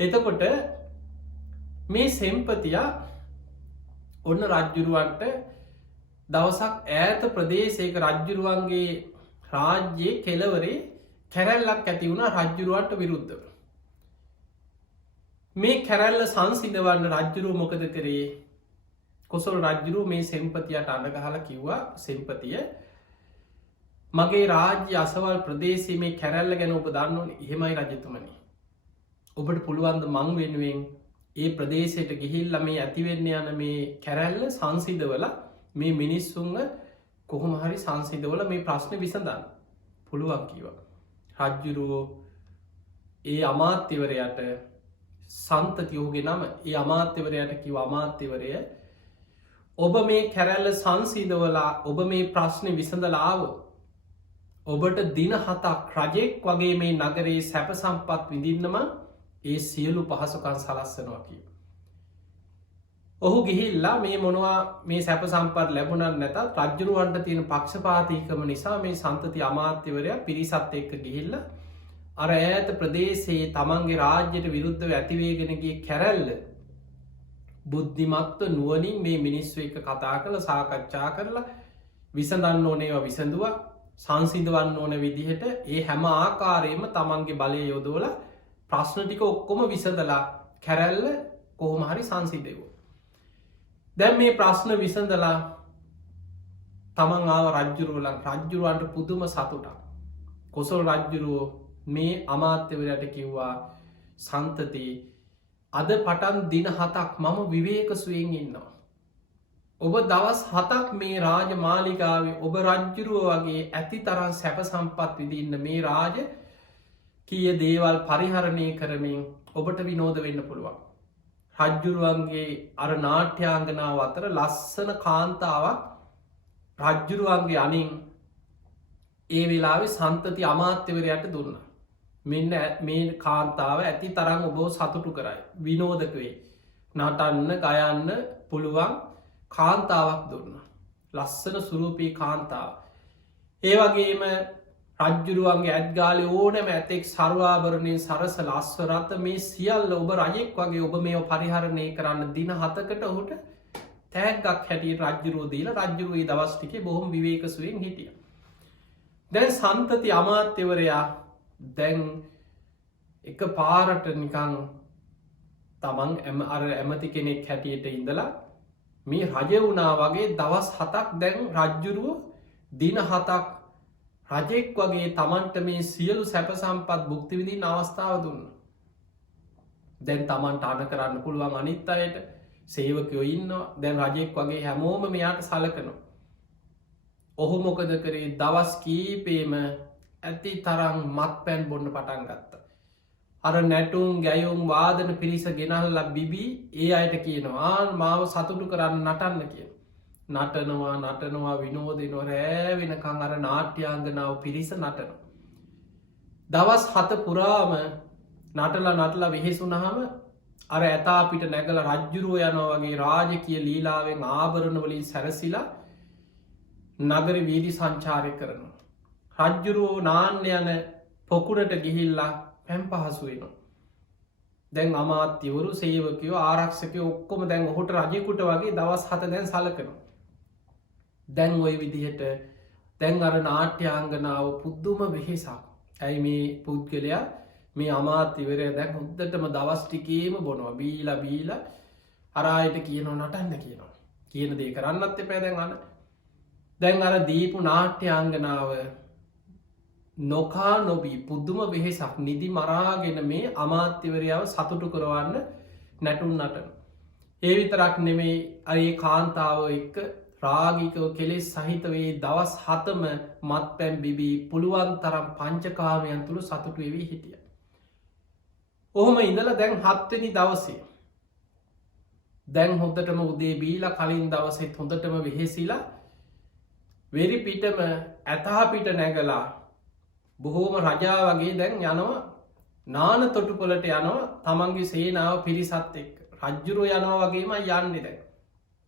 එතකොට මේ සෙම්පතිය ඔන්න රජ්ජුරුවන්ට දවසක් ඈත ප්‍රදේශයක රජ්ජුරුවන්ගේ රාජ්‍යයේ කෙලවරේ කැරැල්ලක් ඇති වුණ රජ්ජුරුවන්ට විරුද්ධව. මේ කැරැල්ල සංසිඳවන්න රජ්ජුරුව මොකද කරේ කොසල් රජ්ජුරුව මේ සෙම්පතියට අඩගහල කිව්වා සෙම්පතිය මගේ රාජ්‍ය අසවල් ප්‍රදේශයේ මේ කැරැල්ල ගැන ඔබ දන්න ඕන එහෙමයි රජතුමනි. ඔබට පුළුවන්ද මං වෙනුවෙන් ඒ ප්‍රදේශයට ගිහිල්ල මේ ඇතිවෙන්න යන මේ කැරැල්ල සංසිදවල මේ මිනිස්සුන්ග කොහොම හරි සංසිදවල මේ ප්‍රශ්න විසඳන්න පුළුවන් කිව. රජ්ජුරුවෝ ඒ අමාත්‍යවරයට සන්තතියෝගේ නම ඒ අමාත්‍යවරයට කිව අමාත්‍යවරය ඔබ මේ කැරැල්ල සංසිදවලා ඔබ මේ ප්‍රශ්නය විසඳලාව ඔබට දින 7ක් රජෙක් වගේ මේ නගරේ සැප සම්පත් විඳින්නම ඒ සියලු පහසුකන් සලස්සනවා කිය. ඔහු ගිහිල්ලා මේ මොනවා මේ සැප සම්පත් ලැබුණත් නැතත් රජ්ජුරුවන්ට තියෙන පක්ෂපාතීකම නිසා මේ සන්තති අමාත්‍යවරයා පිරිසත් එක්ක ගිහිල්ල අර ඈත ප්‍රදේශයේ තමන්ගේ රාජ්‍යයට විරුද්ධව ඇතිවේගෙනගේ කැරැල්ල බුද්ධිමත්ව නුවනින් මේ මිනිස්සු එක කතා කළ සාකච්ඡා කරලා විසඳන්න ඕනේවා විසඳවා සංසිදවන්න ඕන විදිහට ඒ හැම ආකාරයම තමන්ගේ බලය යොදෝල ප්‍රශ්න ටික ඔක්කොම විසඳලා කැරැල්ල කොහොම හරි සංසිඳෙව්වා. දැන් මේ ප්‍රශ්න විසඳලා තමන් ආව රජ්ජුරුවන්ට පුදුම සතුටක්. කොසල් රජ්ජුරුවෝ මේ අමාත්‍යවරයට කිව්වා සන්තති අද පටන් දින 7ක් මම විවේක සුවයෙන් ඉන්නවා. ඔබ දවස් 7ක් මේ රාජ මාලිගාවේ ඔබ රජ්ජුරුව වගේ ඇති තරම් සැප සම්පත් විඳින්න මේ රාජ කීය දේවල් පරිහරණය කරමින් ඔබට විනෝද වෙන්න පුළුවන්. රජ්ජුරුවන්ගේ අර නාට්‍යාංගනාව අතර ලස්සන කාන්තාවක් රජ්ජුරුවන්ගේ අනින් ඒ වෙලාවේ සන්තති අමාත්‍යවරයට දුන්න. මෙන්න මේ කාන්තාව ඇති තරම් ඔබෝ සතුටු කරයි. විනෝදකවේ නටන්න ගයන්න පුළුවන් කාන්තාවක් දුන්න. ලස්සන සුරූපී කාන්තාව. ඒ වගේම රජ්ජුරුවන්ගේ ඇත්ගාලි ඕනෑම ඇතෙක් සර්වාභරණය සරස ලස්වරත මේ සියල්ල ඔබ රජෙක් වගේ ඔබ මේ පරිහරණය කරන්න දින 7කට ඔහුට තෑගක් හැටිය රජ්ජුරුව දීල රජ්ජුරුවී දවස්ටිකේ බොහොම විවේකසුවෙන් හිටිය. දැන් සන්තති අමාත්‍යවරයා දැන් එක පාරට නිකං තමන් ඇමති කෙනෙක් හැටියට ඉඳලා මේ රජ වුණා වගේ දවස් 7ක් දැන් රජ්ජුරුව දින 7ක් රජෙක් වගේ තමන්ට මේ සියලු සැප සම්පත් බුක්තිවිදින් අවස්ථාව දුන්න. දැන් තමන්ට අන කරන්න පුළුවන් අනිත් අයට සේවකයෝ ඉන්නවා. දැන් රජෙක් වගේ හැමෝම මෙයාට සලකනවා. ඔහු මොකද කරේ දවස් කීපේම ඇති තරම් මත් පැන් බොන්න පටන් ගත්ත. අර නැටුම් ගැයුම් වාදන පිරිස ගෙනල්ල බිබී ඒ අයට කියනවා මාව සතුටු කරන්න නටන්න කිය. නටනවා විනෝදනො රෑ වෙනකං අර නාට්‍යංගනාව පිරිස නටන. දවස් 7 පුරාම නටල වෙහෙසුනහම අර ඇතාපිට නැගල රජ්ජුරුව යනවා වගේ රාජකිය ලීලාවෙන් ආභරණවලින් සැරසිලා නගර වීදි සංචාරය කරනවා. රජ්ජුරුවෝ නාන්න යන පොකුණට ගිහිල්ලා පැම් පහසු වෙනවා. දැන් අමාත්‍යවරු සේවකයෝ ආරක්ෂකය ඔක්කොම දැන් ඔහුට රජෙකුට වගේ දවස් 7 දැන් සලකනවා. දැන් ඔය විදිහට දැන් අර නාට්‍යාංගනාව පුද්දුම වෙහෙසක්. ඇයි මේ පුද්ගලයා මේ අමාත්‍යවරය දැන් හොද්දටම දවස් ටිකේම බොනවා බීලා අරායට කියනවා නටන්න කියනවා. කියන දේ කරන්නත් එපා දැන් අන්න. දැන් අර දීපු නාට්‍යාංගනාව නොකා නොබී පුද්දුම වෙහෙසක් නිදි මරාගෙන මේ අමාත්‍යවරයාව සතුටු කරවන්න නැටුන් නටන. ඒ විතරක් නෙමේ අරඒ කාන්තාව එක්ක රාගිකව කෙලෙස් සහිතවේ දවස් 7ම මත් පැම් බිබී පුළුවන් තරම් පංචකාමයන් තුළු සතුටු වෙවී හිටිය. ඔහොම ඉඳල දැන් 7 වෙනි දවසේ දැන් හොඳටම උදේ බීලා කලින් දවසෙත් හොඳටම වෙහෙසිලා වෙරි පිටම ඇතාපිට නැගලා බොහෝම රජා වගේ දැන් යනවා නාන තොටුපොලට යනවා තමන්ගේ සේනාව පිරිසත් එක් රජ්ජුරුව යනවා වගේම යන්න දැන්.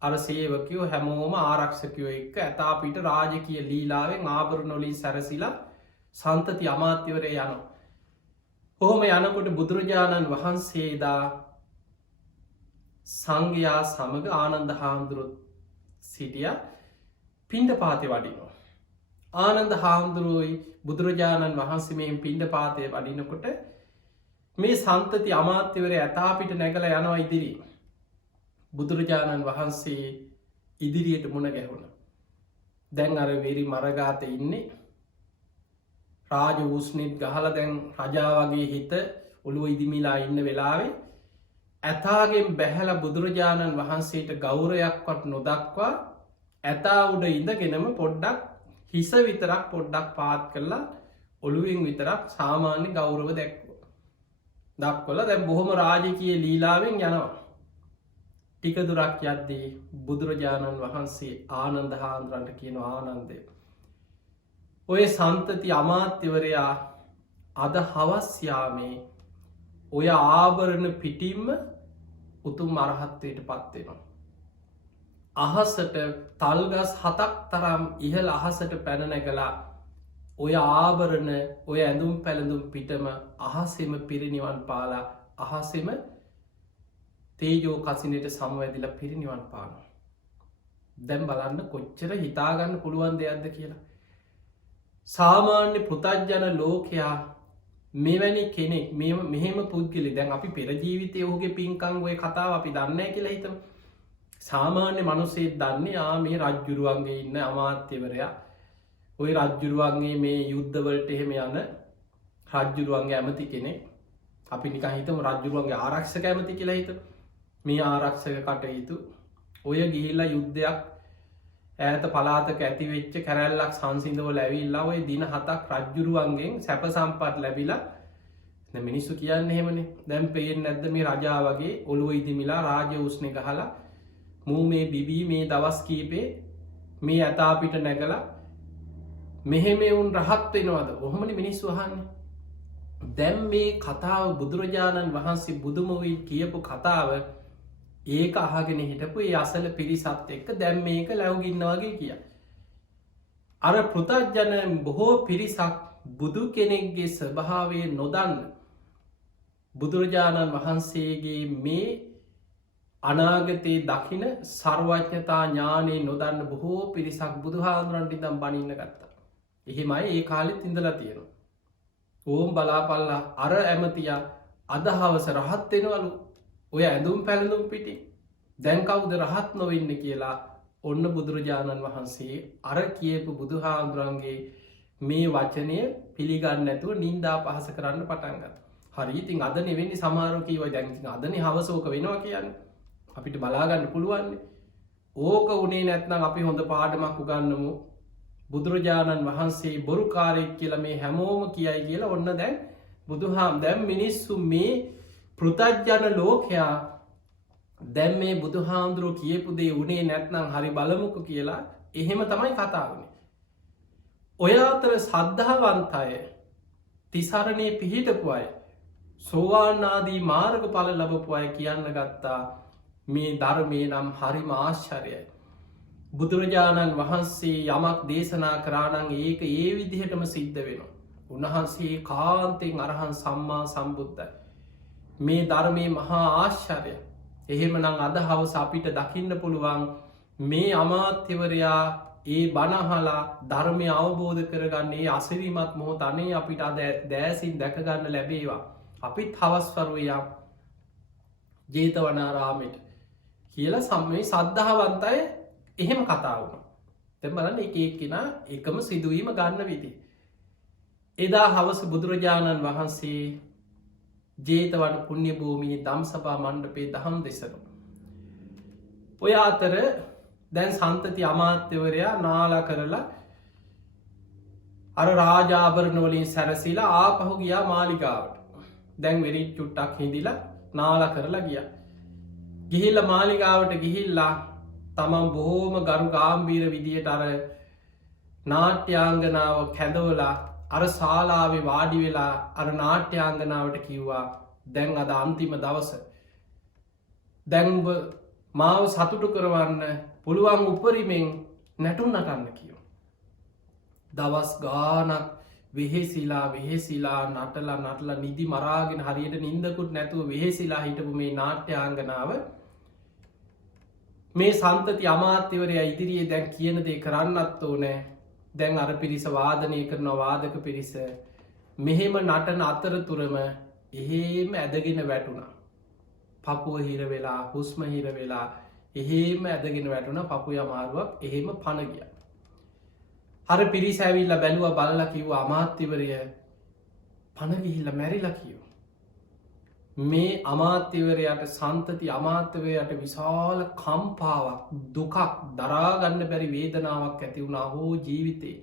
අර සේවකයෝ හැමෝම ආරක්ෂකයෝ එක්ක ඇතාපිට රාජකිය ලීලාවෙන් ආභරණොලින් සැරසිලා සන්තති අමාත්‍යවරය යනවා. කොහොම යනකොට බුදුරජාණන් වහන්සේදා සංඝයා සමඟ ආනන්ද හාමුදුරුවොත් සිටිය පිණ්ඩ පාතය වඩිනවා. ආනන්ද හාමුදුරුවයි බුදුරජාණන් වහන්සේමෙන් පිණ්ඩ පාතය වඩිනකොට මේ සන්තති අමාත්‍යවරය ඇතාපිට නැගල යනවා ඉදිරී. බුදුරජාණන් වහන්සේ ඉදිරියට මුණ ගැහුණ. දැන් අර වෙරි මරගාත ඉන්නේ රාජ වූස්නිත් ගහල දැන් රජා වගේ හිත ඔළුව ඉදිමිලා ඉන්න වෙලාවේ ඇතාගෙන් බැහැල බුදුරජාණන් වහන්සේට ගෞරයක්වත් නොදක්වා ඇතා උඩ ඉඳගෙනම පොඩ්ඩක් හිස විතරක් පොඩ්ඩක් පාත් කරලා ඔළුවෙන් විතරක් සාමාන්‍ය ගෞරව දැක්ව. දක්වල දැන් බොහොම රාජකය ලීලාවෙන් යනවා. ටික දුරක් යද්දී බුදුරජාණන් වහන්සේ ආනන්ද හාමුදුරන්ට කියන ආනන්දය. ඔය සන්තති අමාත්‍යවරයා අද හවස්යාමේ ඔය ආභරණ පිටිම්ම උතුම් අරහත්වයට පත්වෙනවා. අහසට තල්ගස් 7ක් තරම් ඉහළ අහසට පැනනැගලා ඔය ආභරණ ඔය ඇඳුම් පැළඳුම් පිටම අහසෙම පිරිනිවන් පාලා අහසෙම තේජෝ කසිනයට සමවැදිල පිරිනිවන් පානවා. දැම් බලන්න කොච්චර හිතාගන්න පුළුවන් දෙයක්ද කියලා. සාමාන්‍ය පෘතජ්ජන ලෝකයා මෙවැනි කෙනෙක් මෙහෙම පුද්ගලි දැන් අපි පෙරජීවිතය ඔහුගේ පින්කං ඔය කතාව අපි දන්න කියලා හිතම සාමාන්‍ය මනුසේ දන්නේ මේ රජ්ජුරුවන්ගේ ඉන්න අමාත්‍යවරයා ඔය රජ්ජුරුවන්ගේ මේ යුද්ධවලට එහෙම යන රජ්ජුරුවන්ගේ ඇමති කෙනෙක් අපි නිකන් හිතමු රජ්ජුරුවන්ගේ ආරක්ෂක ඇමති කියලා හිතමු මේ ආරක්ෂක කටයුතු ඔය ගිහිල්ලා යුද්ධයක් ඈත පළාතක ඇතිවෙච්ච කැරැල්ලක් සංසිඳවල ඇවිල්ලා ඔය දින 7ක් රජ්ජුරුවන්ගෙන් සැප සම්පත් ලැබිලා දැන් මිනිස්සු කියන්නේ එහෙමනේ දැන් පේන්නේ නැද්ද මේ රජා වගේ ඔළුව ඉදිමිලා රාජ්‍ය උස්නේ ගහලා මූ මේ බිබී මේ දවස් කීපේ මේ ඇතා පිට නැගලා මෙහෙම උන් රහත් වෙනවද කොහොමද මිනිස්සු අහන්නේ දැන් මේ කතාව බුදුරජාණන් වහන්සේ බුදුමොවින් කියපු කතාව ඒක අහගෙන හිටපු ඒ අසල පිරිසත් එක්ක දැන් මේක ලැව්ගින්න වගේ කිය. අර පෘථග්ජන බොහෝ පිරිසක් බුදු කෙනෙක්ගේ ස්වභාවය නොදන්න බුදුරජාණන් වහන්සේගේ මේ අනාගතයේ දකින සර්වඥතා ඥානයේ නොදන්න බොහෝ පිරිසක් බුදුහාමුදුරන්ට ඉඳන් බනින්න ගත්තා. එහෙමයි ඒ කාලෙත් ඉඳලා තියෙනවා. ඕම් බලාපල්ලා අර ඇමතියා අද හවස රහත් වෙනවලු ඔය ඇඳුම් පැළඳුම් පිටි දැන් කවුද රහත් නොවෙන්න කියලා ඔන්න බුදුරජාණන් වහන්සේ අර කියපු බුදුහාමුදුරන්ගේ මේ වචනය පිළිගන්න නැතුව නින්දා පහස කරන්න පටන් ගත්තා. හරි ඉතින් අද නෙවෙන්නේ සමහරව කීවයි දැන් ඉතින් අදනේ හවසෝක වෙනවා කියන්නේ අපිට බලා ගන්න පුළුවන්. ඕක උනේ නැත්නම් අපි හොඳ පාඩමක් උගන්වමු. බුදුරජාණන් වහන්සේ බොරුකාරයෙක් කියලා මේ හැමෝම කියයි කියලා ඔන්න දැන් බුදුහාම දැන් මිනිස්සු මේ පෘථග්ජන ලෝකයා දැන් මේ බුදුහාමුදුරුවෝ කියපු දේ උනේ නැත්නම් හරි බලමුකෝ කියලා එහෙම තමයි කතා වුනේ. ඔය අතර සද්ධාවන්ත අය තිසරණේ පිහිටපු අය සෝවාන් ආදී මාර්ගඵල ලැබපු අය කියන්න ගත්තා මේ ධර්මයේ නම් හරිම ආශ්චර්යයි. බුදුරජාණන් වහන්සේ යමක් දේශනා කරා නම් ඒක ඒ විදිහටම සිද්ධ වෙනවා. උන්වහන්සේ කාන්තෙන් අරහන් සම්මා සම්බුද්ධයි. මේ ධර්මයේ මහා ආශ්චර්යය. එහෙමනම් අද හවස අපිට දකින්න පුළුවන් මේ අමාත්‍යවරයා ඒ බණ අහලා ධර්මය අවබෝධ කරගන්නේ අසිරිමත් මොහොත අනේ අපිට අද දෑසින් දැක ගන්න ලැබේවා. අපිත් හවස් වරුවේ යම් ජේතවනාරාමයට කියලා සම්මේ සද්ධාවන්ත අය එහෙම කතා වුණා. දැන් බලන්න එක එක්කිනා එකම සිදුවීම ගන්න විදිහ. එදා හවස බුදුරජාණන් වහන්සේ ජේතවන පුණ්‍ය භූමියේ ධම්සභා මණ්ඩපයේ දහම් දෙසනවා. ඔය අතර දැන් සන්තති අමාත්‍යවරයා නාලා කරලා අර රාජාභරණ වලින් සැරසිලා ආපහු ගියා මාලිගාවට. දැන් වෙරිත් චුට්ටක් හිඳිලා නාලා කරලා ගියා. ගිහිල්ලා මාලිගාවට ගිහිල්ලා තමන් බොහෝම ගරු ගාම්භීර විදියට අර නාට්‍යාංගනාව කැඳවලා අර ශාලාවේ වාඩි වෙලා අර නාට්‍යාංගනාවට කිව්වා දැන් අද අන්තිම දවස දැන් මාව සතුටු කරවන්න පුළුවන් උපරිමෙන් නැටුම් නටන්න කියෝ. දවස් ගානක් වෙහෙසිලා නටලා නිදි මරාගෙන හරියට නින්දකුත් නැතුව වෙහෙසිලා හිටපු මේ නාට්‍යාංගනාව මේ සන්තති අමාත්‍යවරයා ඉදිරියේ දැන් කියන දේ කරන්නත් ඕනෑ. දැන් අර පිරිස වාදනය කරන වාදක පිරිස මෙහෙම නටන අතරතුරම එහෙම ඇදගෙන වැටුණා. පපුුව හිර වෙලා හුස්ම හිර වෙලා එහෙම ඇදගෙන වැටුණ පපුය අමාරුවක් එහෙම පණගිය. හර පිරිස ඇවිල්ල බැලුව බලලා කිව්ව අමාත්‍යවරය පණගිහිල්ල මැරිලා කියෝ. මේ අමාත්‍යවරයට සන්තති අමාත්‍යවයට විශාල කම්පාවක් දුකක් දරාගන්න බැරි වේදනාවක් ඇති වුණා හෝ ජීවිතේ.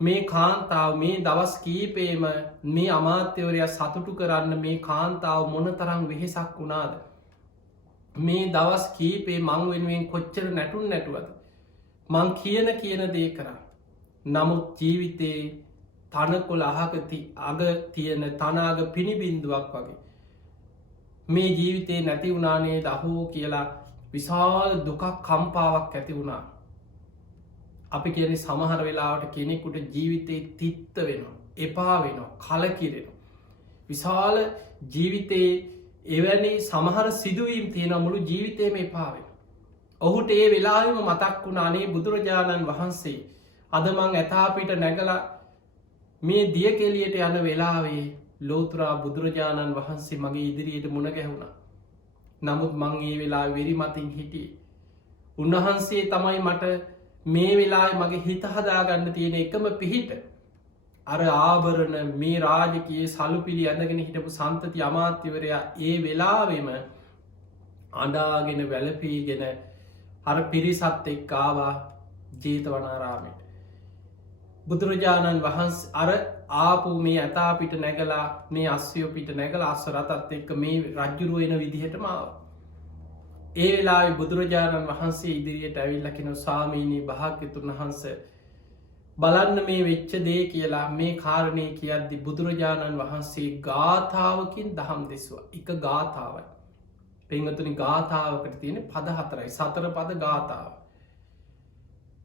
මේ කාන්තාව මේ දවස් කීපේම මේ අමාත්‍යවරයා සතුටු කරන්න මේ කාන්තාව මොන තරම් වෙහෙසක් වුණාද. මේ දවස් කීපේ මං වෙනුවෙන් කොච්චර නැටුන් නැටුවද. මං කියන දේ කරා. නමුත් ජීවිතේ තනකොළ අහකති අග තියෙන තනාග පිණිබින්දුවක් වගේ. මේ ජීවිතේ නැති වුණානේ දහෝ කියලා විශාල දුකක් කම්පාවක් ඇති වුණා. අපි කියන සමහර වෙලාවට කෙනෙකුට ජීවිතේ තිත්ත වෙනවා එපා වෙනවා කලකිරෙන. විශාල ජීවිතේ එවැනි සමහර සිදුවීම් තියෙන මුළු ජීවිතයම එපාවෙන. ඔහුට ඒ වෙලාම මතක් වුණ අනේ බුදුරජාණන් වහන්සේ අදමං ඇතාපිට නැගලා මේ දිය කෙලියට යන වෙලාවේ ලෝතුරා බුදුරජාණන් වහන්සේ මගේ ඉදිරියට මුණ ගැහුණා. නමුත් මං ඒ වෙලා වෙරි මතින් හිටියේ. උන්වහන්සේ තමයි මට මේ වෙලා මගේ හිත හදාගන්න තියෙන එකම පිහිට. අර ආභරණ මේ රාජකයේ සලුපිලි ඇඳගෙන හිටපු සන්තති අමාත්‍යවරයා ඒ වෙලාවෙම අඩාගෙන වැලපීගෙන අර පිරිසත් එක්කාවා ජේතවනාරාමයට. බුදුරජාණන් වහන්ස අර ආපු මේ ඇතාපිට නැගලා මේ අස්යෝපිට නැගල අස්වරතත් එක්ක මේ රජ්ජුරුවෙන විදිහට මාව. ඒ වෙලා බුදුරජාණන් වහන්සේ ඉදිරියට ඇවිල්ලකින ස්වාමීනී භාග්‍යතුන් වහන්ස බලන්න මේ වෙච්ච දේ කියලා මේ කාරණය කියද්දි බුදුරජාණන් වහන්සේ ගාථාවකින් දහම් දෙස්වා එක ගාථාවයි. පෙංගතුනි ගාථාවකට තියෙන පද 4යි සතර පද ගාථාව.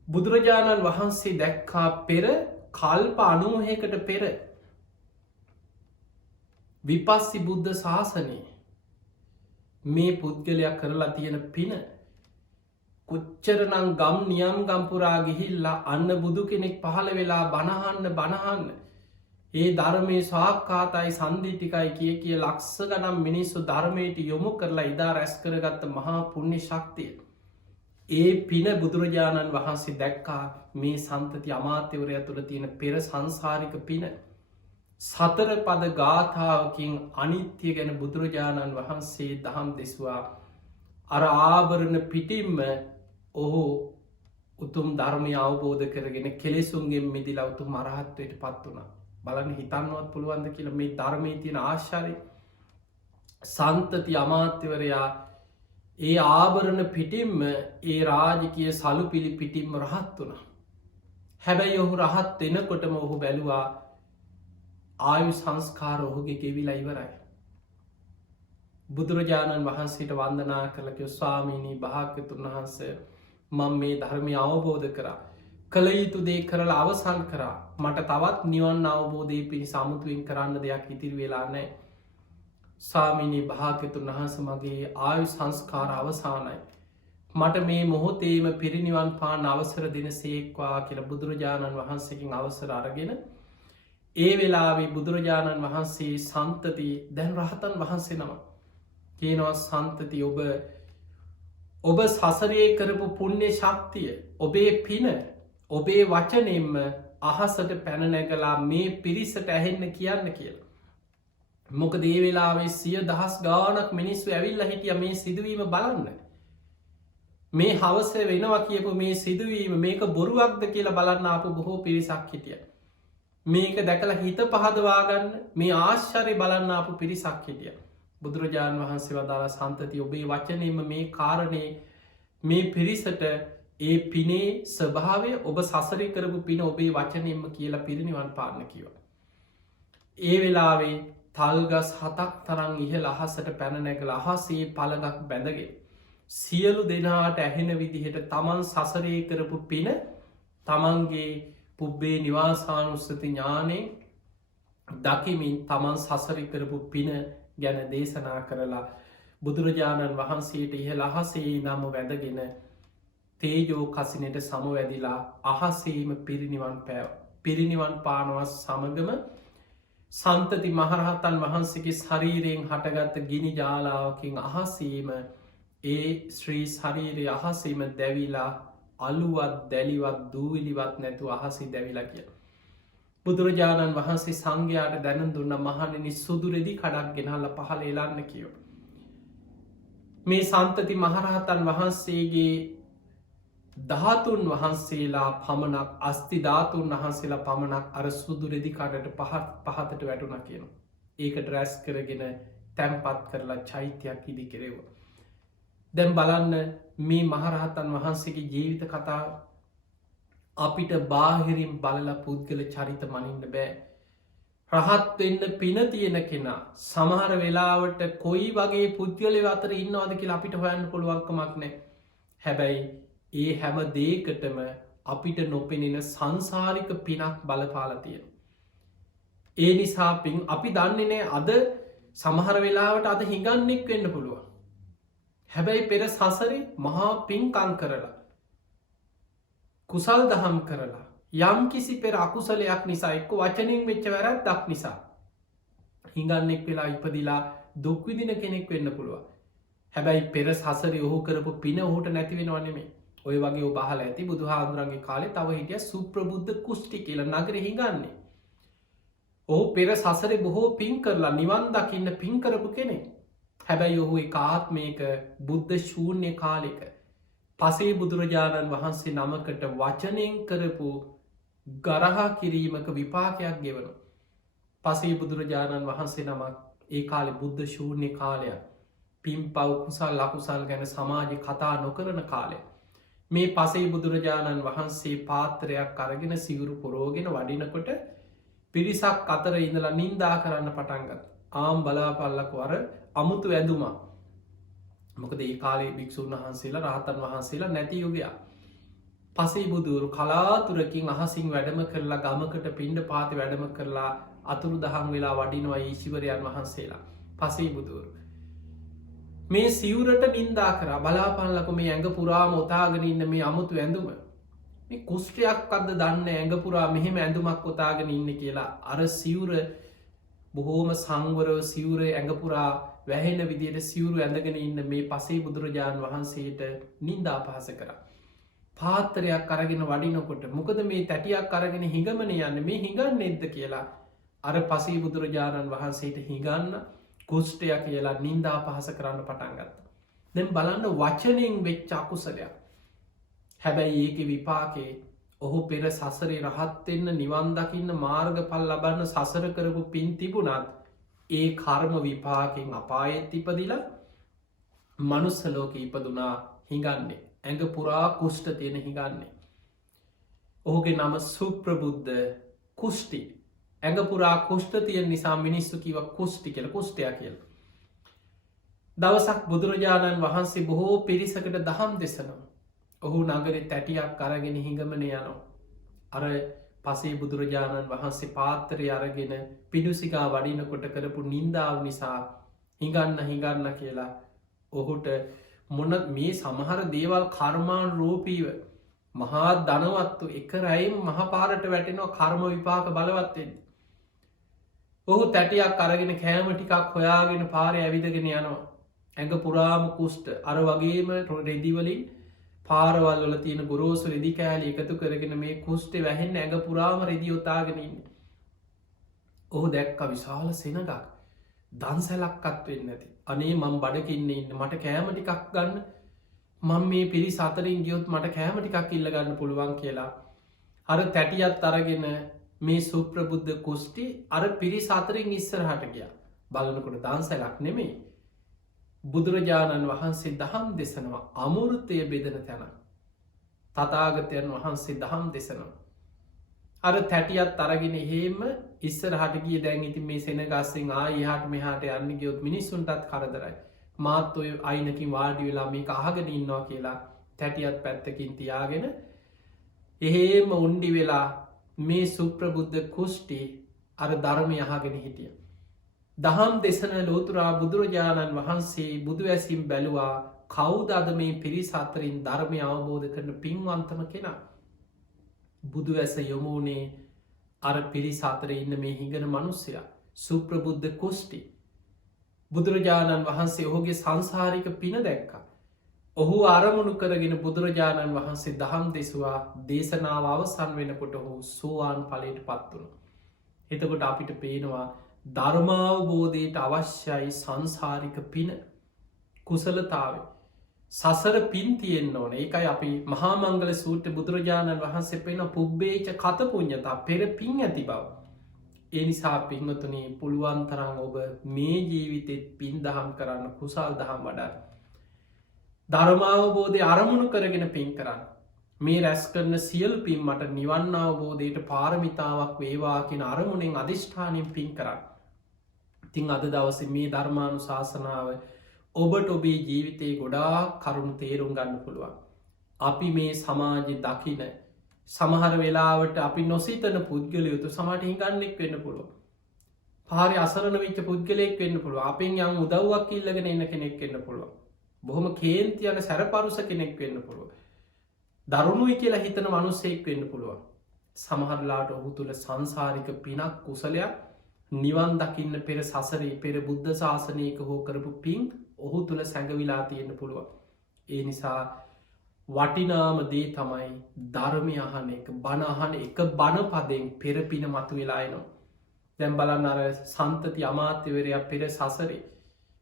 බුදුරජාණන් වහන්සේ දැක්කා පෙර කල්ප 90කට පෙර විපස්සි බුද්ධ ශාසනයේ මේ පුද්ගලයක් කරලා තියෙන පින කොච්චරනං ගම් නියම් ගම්පුරා ගිහිල්ලා අන්න බුදු කෙනෙක් පහළ වෙලා බණහන්න ඒ ධර්මය ස්වාක්කාතයි සන්දිිටිකයි කිය ලක්ස ගනම් මිනිස්සු ධර්මයට යොමු කරලා ඉදා රැස් කරගත්ත මහා පුුණ්‍ය ශක්තිය. ඒ පින බුදුරජාණන් වහන්සේ දැක්කා මේ සන්තති අමාත්‍යවරය තුළ තියෙන පෙර සංසාරික පින. සතර පද ගාථාවකින් අනිත්‍ය ගැන බුදුරජාණන් වහන්සේ දහම් දෙස්වා අර ආභරණ පිටිම්ම ඔහු උතුම් ධර්මය අවබෝධ කරගෙන කෙලෙසුන්ගෙන් මිදිලා උතුම් මරහත්වයට පත් වුණා. බලන්න හිතන්නවත් පුළුවන්ද කියලා මේ ධර්මය තියෙන ආශ්චර්ය. සන්තති අමාත්‍යවරයා ඒ ආභරණ පිටිම්ම ඒ රාජකීය සලුපිලි පිටිම්ම රහත් වුණා. හැබැයි ඔහු රහත් වෙනකොටම ඔහු බැලුවා ආයු සංස්කාර ඔහුගේ ගෙවිලා ඉවරයි. බුදුරජාණන් වහන්සේට වන්දනා කළක ස්වාමීනී භාග්‍යතුන් වහන්ස මං මේ ධර්මය අවබෝධ කරා කළ යුතු දේ කරලා අවසන් කරා මට තවත් නිවන් අවබෝධය පිණි සමුතුවෙන් කරන්න දෙයක් ඉතිරි වෙලා නෑ. ස්වාමීනී භාග්‍යතුන් වහන්ස මගේ ආයු සංස්කාර අවසානයි. මට මේ මොහොතේම පිරිනිවන් පාන අවසර දෙන සේක්වා කියල බුදුරජාණන් වහන්සේකින් අවසර අරගෙන ඒ වෙලාවේ බුදුරජාණන් වහන්සේ සන්තති දැන් රහතන් වහන්සේ නම කියනවා සන්තති ඔබ සසරයේ කරපු පුුණ්‍ය ශක්තිය ඔබේ පින ඔබේ වචනෙන්ම අහසට පැනනැගලා මේ පිරිසට ඇහෙන්න කියන්න කියලා. මොක දේ වෙලාවේ 100,000 ගානක් මිනිස්සු ඇවිල්ල හිටිය මේ සිදුවීම බලන්න. මේ හවස වෙනවා කියපු මේ සිදුවීම මේක බොරුවක්ද කියලා බලන්න ආපු බොහෝ පිරිසක් හිටිය. මේක දැකලා හිත පහදවාගන්න මේ ආශ්චර්ය බලන්න ආපු පිරිසක් හිටිය. බුදුරජාණන් වහන්සේ වදාළ සන්තති ඔබේ වචනයම මේ කාරණය මේ පිරිසට ඒ පිනේ ස්වභාවය ඔබ සසරි කරපු පින ඔබේ වචනයෙන්ම කියලා පිරිනිවන් පාන්න කිව. ඒ වෙලාවේ තල්ගස් 7ක් තරං ඉහළ අහසට පැනනැගල අහසේ පලගක් බැඳගේ. සියලු දෙනාට ඇහෙන විදිහට තමන් සසරේ කරපු පින තමන්ගේ පුබ්බේ නිවාසානුස්සති ඥානයෙන් දකිමින් තමන් සසරි කරපු පින ගැන දේශනා කරලා බුදුරජාණන් වහන්සේට ඉහළ අහසේ නම වැදගෙන තේජෝ කසිනට සමවැදිලා අහසේම පිරිනිවන් පානවස් සමගම සන්තති මහරහතන් වහන්සේගේ ශරීරයෙන් හටගත්ත ගිනි ජාලාවකින් අහසීම ඒ ශ්‍රී ශරීරය අහසීම දැවිලා අලුවත් දැලිවත් දූවිලිවත් නැතු අහසි දැවිලා කිය. බුදුරජාණන් වහන්සේ සංඝයාට දැන දුන්න මහණෙනි සුදුරෙදි කඩක් ගෙනහල්ල පහල එලන්න කියෝ. මේ සන්තති මහරහතන් වහන්සේගේ ධාතුන් වහන්සේලා පමණක් අස්ති ධාතුන් වහන්සේලා පමණක් අර සුදුරෙදි කඩට පහතට වැටුණ කියන. ඒකට රැස් කරගෙන තැම්පත් කරලා චෛත්‍යයක් ඉදි කෙරෙව. දැම් බලන්න මේ මහරහතන් වහන්සේගේ ජීවිත කතා අපිට බාහිරින් බලල පුද්ගල චරිත මනින්න බෑ. රහත් වෙන්න පින තියෙන කෙනා සමහර වෙලාවට කොයි වගේ පුද්ගලය අතර ඉන්නවාද කියලා අපිට හොයන්න පුළුවන්කමක් නෑ. හැබැයි ඒ හැම දේකටම අපිට නොපෙනෙන සංසාරික පිනක් බලපාලතිය. ඒ නිසා පින් අපි දන්නේ නෑ අද සමහර වෙලාවට අද හිඟන්නෙක් වෙන්න පුළුවන්. හැබැයි පෙර සසරි මහා පින්කං කරලා කුසල් දහම් කරලා යම් කිසි පෙර අකුසලයක් නිසා එක්ක වචනින් වෙච්ච වැරැද්දක් නිසා හිඟන්නෙක් වෙලා ඉපදිලා දුක්විදින කෙනෙක් වෙන්න පුළුව. හැබැයි පෙර සසරි ඔහු කරපු පින ඔහුට නැතිවෙනවනෙමේ. ඔය වගේ ඔබහල ඇති බුදු හාදුරන්ගේ කාලේ තව හිටිය සුප්‍රබුද්ධ කුෂ්ටි කියල නගර හිඟන්නේ. ඔහු පෙර සසර බොහෝ පින් කරලා නිවන් දකින්න පින් කරපු කෙනෙ. හැබැයි ඔහු ආත්මයක බුද්ධ ශූන්‍ය කාලෙක පසේ බුදුරජාණන් වහන්සේ නමකට වචනයෙන් කරපු ගරහා කිරීමක විපාකයක් ගෙවන. පසේ බුදුරජාණන් වහන්සේ නමක් ඒ කාලෙ බුද්ධ ශූන්‍ය කාලයක් පිම් පව් කුසල් ලකුසල් ගැන සමාජ කතා නොකරන කාලය. මේ පසේ බුදුරජාණන් වහන්සේ පාත්‍රයක් අරගෙන සිවුරු පොරෝගෙන වඩිනකොට පිරිසක් අතර ඉඳලා නින්දා කරන්න පටන්ගත්. ආම් බලාපල්ලක වර අමුතු ඇඳුමා. මොකද ඒ කාලේ භික්‍ෂූන් වහන්සේලා රහතන් වහන්සේලා නැති යුගයා. පසේ බුදුරු කලාතුරකින් අහසින් වැඩම කරලා ගමකට පිණ්ඩ පාති වැඩම කරලා අතුරු දහම් වෙලා වඩිනවා ඊශිවරයන් වහන්සේලා. පසේ බුදුරු. මේ සිවුරට නින්දා කර බලාපල්ලක මේ ඇඟ පුරාම ඔතාගෙන ඉන්න මේ අමුතු ඇඳුම. මේ කුෂ්ටයක් අද දන්න ඇඟපුරා මෙහෙම ඇඳුමක් ඔතාගෙන ඉන්න කියලා අර සිවුර බොහෝම සංවරව සිවුර ඇඟපුරා වැහෙන විදියට සිවුරු ඇඳගෙන ඉන්න මේ පසේ බුදුරජාණන් වහන්සේට නින්දා පහස කර. පාත්තරයක් අරගෙන වඩිනකොට මොකද මේ තැටියක් අරගෙන හිඟමන යන්න මේ හිඟන්න එද්ද කියලා අර පසේ බුදුරජාණන් වහන්සේට හිගන්න කුෂ්ටය කියලා නින්දා පහස කරන්න පටන්ගත්ත. දැන් බලන්න වචනයෙන් වෙච්ච අකුසලයක්. හැබැයි ඒක විපාකේ ඔහු පෙර සසරේ රහත්වෙන්න නිවන්දකින්න මාර්ගපල් ලබන්න සසර කරපු පින් තිබුණත් ඒ කර්ම විපාකෙන් අපායෙත් ඉපදිලා මනුස්සලෝක ඉපදුනා හිඟන්නේ ඇඟ පුරා කුෂ්ට තියෙන හිඟන්නේ. ඔහුගේ නම සුප්‍රබුද්ධ කුෂ්ටි ඇඟ පුරා කුෂ්ට තියෙන් නිසා මිනිස්සු කිව කුෂ්ටි කියල කුෂ්ටය කියල. දවසක් බුදුරජාණන් වහන්සේ බොහෝ පිරිසකට දහම් දෙසනවා. ඔහු නගරෙ තැටියක් අරගෙන හිඟමන යනවා. අර පසේ බුදුරජාණන් වහන්සේ පාත්තරය අරගෙන පිඩුසිකා වඩිනකොට කරපු නින්දාව නිසා හිඟන්න කියලා ඔහුට මොන මේ සමහර දේවල් කර්මාන් රෝපීව මහා ධනවත්තු එක රැයිම් මහපාරට වැටෙනවා කර්ම විපාක බලවත්තෙන්. ඔහු තැටියක් අරගෙන කෑම ටිකක් හොයාගෙන පාරය ඇවිදගෙන යනවා. ඇඟ පුරාම කුෂ්ට අර වගේම රෙදිවලින් පාරවල් වල තියෙන ගොරෝසු රෙදි කෑලි එකතු කරගෙන මේ කුෂ්ටේ වැහෙන්න ඇඟ පුරාම රෙදියොතාගෙනන්න. ඔහු දැක්ක විශාල සෙනගක් දන්සැලක්කත් වෙන්න ඇති. අනේ මං බඩකින්න ඉන්න මට කෑම ටිකක් ගන්න මං මේ පිරි සතරින් ගියොත් මට කෑම ටිකක් ඉල්ල ගන්න පුළුවන් කියලා. අර තැටියත් අරගෙන මේ සුප්‍රබුද්ධ කුෂ්ටි අර පිරි සතරින් ඉස්සරහට ගිය බලනකොට දන්සැලක් නෙමේ. බුදුරජාණන් වහන්සේ දහම් දෙසනවා අමුෘතය බෙදන තැන. තතාගතයන් වහන්සේ දහම් දෙසනවා. අර තැටියත් අරගෙන එහෙම ඉස්සරහට ගිය දැන් ඉති මේ සෙනගස්සෙන් ආයහට මෙහාට යන්න ගියොත් මිනිස්සුන්ටත් කරදරයි. මාත් ඔය අයිනකින් වාඩි වෙලා මේ අහගෙන ඉන්නවා කියලා තැටියත් පැත්තකින් තියාගෙන එහෙම උන්ඩි වෙලා මේ සුප්‍රබුද්ධ කුෂ්ටි අර ධර්මය අහගෙන හිටිය. දහම් දෙසන ලෝතුරා බුදුරජාණන් වහන්සේ බුදු ඇසිම් බැලුවා කවුද අද මේ පිරිස අතරින් ධර්මය අවබෝධ කරන පින්වන්තම කෙනා. බුදු ඇස යොමුණේ අර පිරිස අතර ඉන්න මේ හිඟන මනුස්සයා සුප්‍රබුද්ධ කුෂ්ටි. බුදුරජාණන් වහන්සේ ඔහුගේ සංසාරික පින දැක්ක. ඔහු අරමුණු කරගෙන බුදුරජාණන් වහන්සේ දහම් දෙසවා දේශනාව අවසන් වෙනකොට ඔහු සෝවාන් පලට පත් වුණු. එතකොට අපිට පේනවා ධර්මාවබෝධයට අවශ්‍යයි සංසාරික පින කුසලතාව සසර පින් තියෙන් ඕන ඒකයි අපි මහාමංගල සූට බුදුරජාණන් වහන්සේ පෙන පුබ්බේච කතපුඥතා පෙර පින් ඇති බව. ඒ නිසා පින්වතුනී පුළුවන්තරං ඔබ මේ ජීවිතෙත් පින් දහම් කරන්න කුසල් දහම් වඩා. ධර්මාවබෝධය අරමුණු කරගෙන පින් කරන්න. මේ රැස් කරන සියල් පින් මට නිවන්න අවබෝධයට පාරමිතාවක් වේවාකින අරමුණෙන් අධිෂ්ඨානයෙන් පින් කරන්න. තිං අද දවස මේ ධර්මානු ශාසනාව ඔබට ඔබේ ජීවිතයේ ගොඩා කරුණු තේරුම් ගන්න පුළුවන්. අපි මේ සමාජි දකින සමහර වෙලාවට අපි නොසිතන පුද්ගලයුතු සමට හිඟන්නෙක් වෙන්න පුළුව. පාරි අසරන විච්ච පුද්ගලෙක් වෙන්න පුළුව අපෙන් යම් උදව්වක් ඉල්ලගෙන එන්න කෙනෙක් වෙන්න පුළුව. බොහොම කේන්තියන සැරපරුස කෙනෙක් වෙන්න පුළුව. දරුණුයි කියලා හිතන මනුස්සෙක් වෙන්න පුළුවන්. සමහරලාට ඔහු තුළ සංසාරික පිනක් කුසලයක් නිවන් දකින්න පෙර සසරේ පෙර බුද්ධ ශාසනයක හෝ කරපු පින් ඔහු තුළ සැඟවිලා තියෙන්න්න පුළුවන්. ඒ නිසා වටිනාම දේ තමයි ධර්මය අහන එක බණහන එක බණපදයෙන් පෙරපින මතු වෙලායනවා. දැම් බලන්න අර සන්තති අමාත්‍යවරයක් පෙර සසරේ.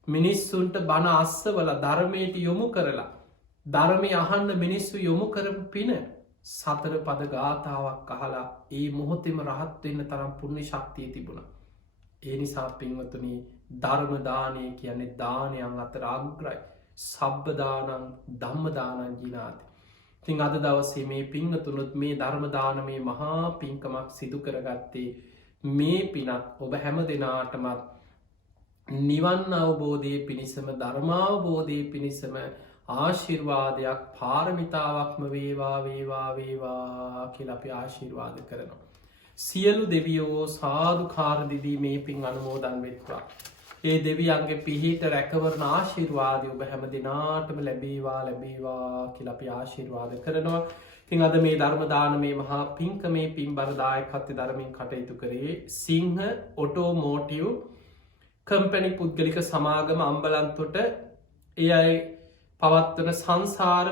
මිනිස්සුන්ට බණ අස්සවල ධර්මයට යොමු කරලා ධර්මය අහන්න මිනිස්සු යොමු කරපු පින සතර පද ගාථාවක් අහලා ඒ මොහොතෙම රහත්වෙන්න තරම් පුුණ්‍ය ශක්තිය තිබුණ. ඒ නිසා පින්වතුනි ධර්මදානය කියන්නේ දානයන් අතර අග්‍රයි සබ්බදානං ධම්මදානන් ජිනාති. තින් අද දවසේ මේ පිංහතුනුත් මේ ධර්මදානමේ මහා පින්කමක් සිදු කරගත්තේ මේ පිනත් ඔබ හැම දෙනාටමත් නිවන් අවබෝධය පිණිසම ධර්මාවබෝධය පිණිසම ආශිර්වාදයක් පාරමිතාවක්ම වේවා වේවා වේවා කියල අපි ආශිර්වාද කරනවා. සියලු දෙවියෝ සාධකාරදිදී මේ පින් අනුමෝදන් වෙත්වා. ඒ දෙවියන්ගේ පිහිට රැකවරණ ආශිර්වාදය ඔබ හැම දෙනාටම ලැබේවා ලැබේවා කියල අපි ආශිර්වාද කරනවා. තින් අද මේ ධර්මදාන මේ මහා පින්ක මේ පින් බරදායකත්ව ධර්මින් කටයුතු කරේ සිංහ ඔටෝමෝටිව් කම්පැනි පුද්ගලික සමාගම අම්බලන්තොට ඒ අයි පවත්වන සංසාර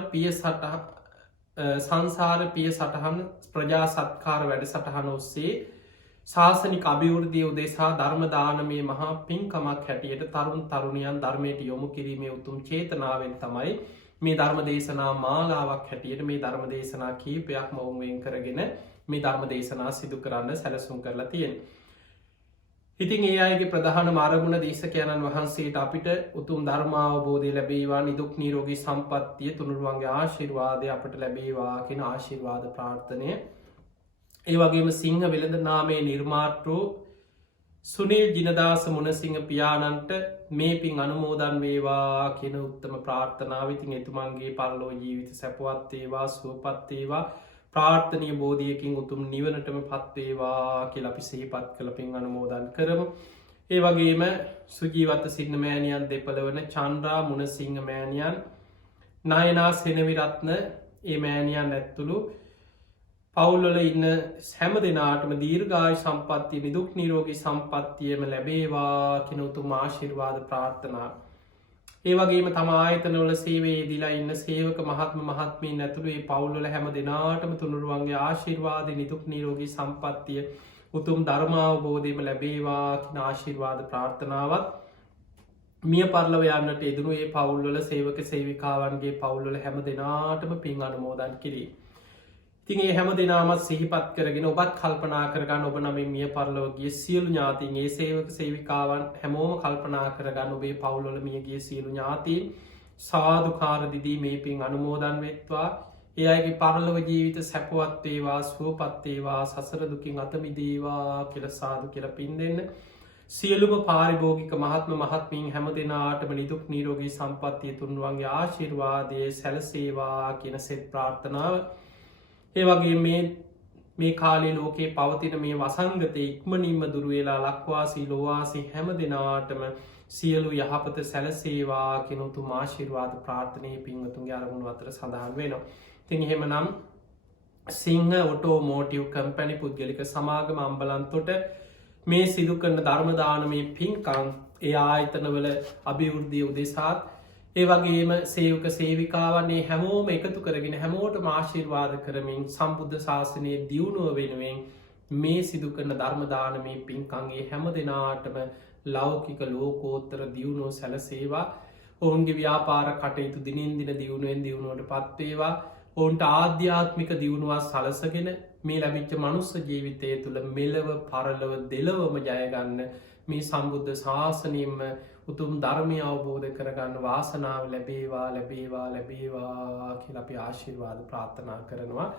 පිය සටහන් ප්‍රජා සත්කාර වැඩ සටහන ඔස්සේ ශාසනික අභිවෘද්ධිය උදෙසා ධර්මදානමේ මහා පින්කමක් හැටියට තරුන් තරුණියන් ධර්මයට යොමු කිරීමේ උතුම් චේතනාවෙන් තමයි මේ ධර්ම දේශනා මාලාවක් හැටියට මේ ධර්ම දේශනා කීපයක් මවුවෙන් කරගෙන මේ ධර්ම දේශනා සිදු කරන්න සැලසුම් කරලා තියෙන්. ඉතින් ඒ අයගේ ප්‍රධාන මාරගුණ දේශකයණන් වහන්සේට අපිට උතුම් ධර්මාවබෝධය ලැබේවා නිදුක් නීරෝගී සම්පත්තිය තුනුරුවන්ගේ ආශිර්වාදය අපට ලැබේවා කෙන ආශිර්වාද ප්‍රාර්ථනය. ඒ වගේම සිංහ වෙළඳ නාමේ නිර්මාතෘ සුනිල් ජිනදාස මුණසිංහ පියාණන්ට මේ පින් අනුමෝදන් වේවා කියන උත්තම ප්‍රාර්ථනාව. ඉතින් එතුමන්ගේ පරලෝ ජීවිත සැපවත්තේවා සුවපත්තේවා ප්‍රාර්ථනය බෝධියකින් උතුම් නිවනටම පත්වේවා කියල අපි සහිපත් කළ පින් අනුමෝදන් කරමු. ඒ වගේම සුජීවත සිංහ මෑණියන් දෙපළ වන චන්ද්‍රා මුණසිංහ මෑණියන් නයනා සෙනවිරත්න ඒ මෑණියන් ඇත්තුළු පවුල්වල ඉන්න හැම දෙනාටම දීර්ඝායු සම්පත්තිය නිදුක් නිරෝගී සම්පත්තියම ලැබේවා කෙන උතුම් ආශිර්වාද ප්‍රාර්ථනා. ඒ වගේම තම ආයතනවල සේවේ දිලා ඉන්න සේවක මහත්ම මහත්මීන් ඇතුළු ඒ පවුල්වල හැම දෙනාටම තුනුරුවන්ගේ ආශිර්වාද නිදුක් නිරෝගී සම්පත්තිය උතුම් ධර්මාවබෝධයම ලැබේවා කින ආශිර්වාද ප්‍රාර්ථනාවත් මිය පරලව යන්නට එදුණු ඒ පවුල්වල සේවක සේවිකාවන්ගේ පවුල්වල හැම දෙනාටම පින් අනුමෝදන් කිරී. තින් ඒ හැම දෙනාමත් සිහිපත් කරගෙන ඔබත් කල්පනා කරගන්න ඔබ නමින් මිය පරලෝගිය සියලු ඥාතින් ඒ සේවක සේවිකාවන් හැමෝම කල්පනා කරගන්න ඔබේ පවුලොල මියගේ සියලු ඥාතින් සාධකාරදිදී මේ පින් අනුමෝදන් වෙත්වා. ඒ අයගේ පරලොව ජීවිත සැපවත්වේවා ස්වපත්තේවා සසරදුකින් අතමිදේවා කියල සාධ කියල පින් දෙන්න. සියලුම පාරිභෝගික මහත්ම මහත්මින් හැම දෙනාටම නිදුක් නීරෝගී සම්පත්තිය තුන්වන්ගේ ආශිර්වාදය සැලසේවා කියන සෙත් ප්‍රාර්ථනාව. ඒ වගේ මේ කාලේ ලෝකයේ පවතින මේ වසංගතය ඉක්මනින්ම දුරුවෙලා ලක්වාසී ලොවාසි හැම දෙනාටම සියලු යහපත සැලසේවා කෙනුතු මාශිර්වාද ප්‍රාර්ථනය පින්වතුන්ගේ අරමුණු අතර සඳහන් වෙනවා. තින් එහෙම නම් සිංහ ඔටෝමෝටිව් කම්පැනි පුද්ගලික සමාගම අම්බලන්තොට මේ සිදු කරන ධර්මදානමේ පින්කං ඒ ආයතනවල අභිවෘද්ධිය උදෙසාත් ඒ වගේම සේවක සේවිකාවන්නේ හැමෝම එකතු කරගෙන හැමෝට ආශිර්වාද කරමින් සම්බුද්ධ ශාසනය දියුණුව වෙනුවෙන් මේ සිදු කරන ධර්මදානමේ පින්කංගේ හැම දෙනාටම ලෞකික ලෝකෝත්තර දියුණුව සැලසේවා. ඔවුන්ගේ ව්‍යාපාර කටයුතු දිනින් දින දියුණුවෙන් දියුණුවට පත්වේවා. ඔවුන්ට ආධ්‍යාත්මික දියුණුවක් සලසගෙන මේ ලැබිච්ච මනුස්ස ජීවිතය තුළ මෙලව පරලව දෙලවම ජයගන්න මේ සම්බුද්ධ ශාසනයෙන්ම උතුම් ධර්මය අවබෝධ කරගන්න වාසනාව ලැබේවා ලැබේවා ලැබේවා කියල අපි ආශිර්වාද ප්‍රාර්ථනා කරනවා.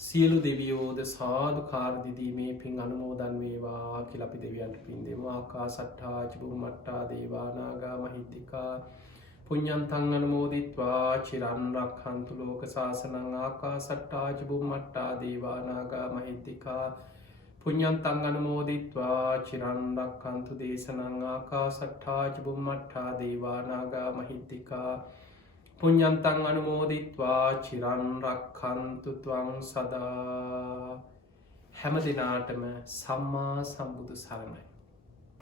සියලු දෙවියෝද සාධකාරදිදී මේ පින් අනුමෝදන් වේවා කියල අපි දෙවියන්ට පින් දෙම ආකා සට්ටා චිබුම්මට්ටා දේවානාගා මහිද්දිකා පුඤ්ඤන්තං අනුමෝදිත්වා චිරන් රක්ඛන්තු ලෝක සාසනං ආකා සට්ටා චිබුම්මට්ටා දේවානාගා මහිද්දිකා පුඤ්ඤන්තං අනුමෝදිත්වා චිරන් රක්ඛන්තු දේශනං ආකා සට්ටා චිබුම්මට්ටා දේවානාගා මහිද්දිකා පුඤ්ඤන්තං අනුමෝදිත්වා චිරන් රක්ඛන්තු ත්වං සදා හැම දිනාටම සම්මා සම්බුදු සරණයි.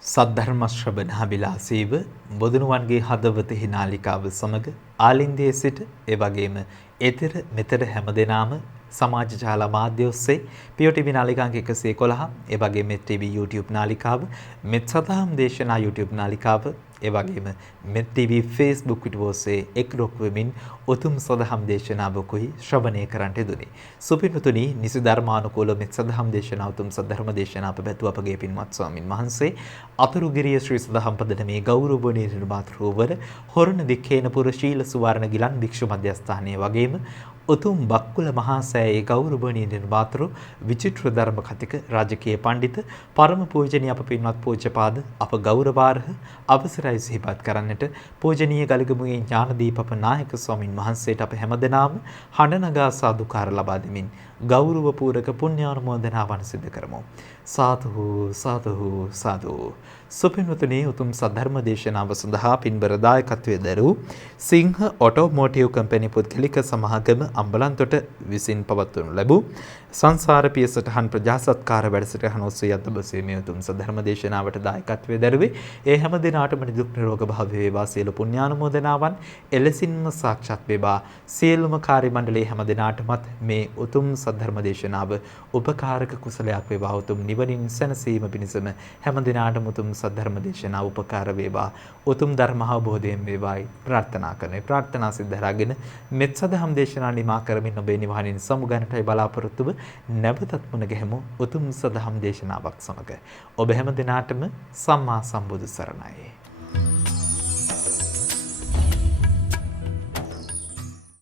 සද්ධර්ම ශ්‍රවණාබිලාසීව බොදුනුවන්ගේ හදවතෙහි නාලිකාව සමග ආලින්දයේ සිට ඒ වගේම එතර මෙතර හැමදෙනාම සමාජ ජාල මාධ්‍ය ඔස්සේ POTV නාලිකාංක 111 ඒ වගේම මෙත් TV YouTube නාලිකාව මෙත් සදහම් දේශනා YouTube නාලිකාව ඒ වගේම මෙත් TV Facebook පිටුව ඔස්සේ එක්රොක් වෙමින් උතුම් සදහම් දේශනාවකුයි ශ්‍රවණය කරන්නට දුනි. සුපින්තුනි නිසි ධර්මානුකූල මෙත් සදහම් දේශනාව උතුම් සද්ධර්ම දේශනාව පැවැත්වූ අපගේ පින්වත් ස්වාමින් වහන්සේ අතුරුගිරිය ශ්‍රී සදහම් පදනමේ ගෞරවණීය නිර්මාතෘවර හොරණ දික්කේනපුර ශීල සුවර්ණ ගිලන් භික්ෂු මධ්‍යස්ථානයේ වගේම උතුම් බක්කුල මහා සෑයේ ගෞරවණීය නිර්මාතෘ විචිත්‍ර ධර්ම කතික රාජකීය පඬිත පරම පූජනීය අප පින්වත් පූජ්‍යපාද අප ගෞරවාර්හ අවසරයි සිහිපත් කරන්නට පූජනීය ගලගමුවේ ඥානදීප අප නායක ස්වාමින් වහන්සේට අප හැමදෙනාම හඬ නගා සාදුකාර ලබා දෙමින් ගෞරව පූරක පුණ්‍යානුමෝදනාවන් සිදු කරමු. සාදු සාදු සාදු. සුපින්වතුනි උතුම් සද්ධර්ම දේශනාව සඳහා පින්බර දායකත්වයේ දරූ සිංහ ඔටෝමෝටිව් කම්පැනි පුද්ගලික සමාගම අම්බලන්තොට විසින් පවත්වනු ලැබූ සංසාර පියසටහන් ප්‍රජාසත්කාර වැඩසටහන ඔස්සේ අද බසීමේ උතුම් සද්ධර්ම දේශනාවට දායකත්වයේ දරුවේ ඒ හැම දිනාටම නිදුක් නිරෝග භාවය වේවා සියලු පුණ්‍යානුමෝදනාවන් එලෙසින්ම සාක්ෂාත් වේවා සියලුම කාර්ය මණ්ඩලයේ හැම දිනාටමත් මේ උතුම් සද්ධර්ම දේශනාව උපකාරක කුසලයක් වේවා උතුම් නිවනින් සැනසීම පිණිසම හැම දිනාටම උතුම් සද්ධර්ම දේශනාව උපකාර වේවා උතුම් ධර්ම අවබෝධයෙන් වේවායි ප්‍රාර්ථනා කරන්නේ ප්‍රාර්ථනා සිද්ධ කරගෙන මෙත් සදහම් දේශනා නිමා කරමින් ඔබේ නිවහනින් සමුගන්නටයි බලාපොරොත්තුව නැවතත් මුණ ගැහෙමු උතුම් සදහම් දේශනාවක් සමග ඔබ හැම දිනාටම සම්මා සම්බුදු සරණයි.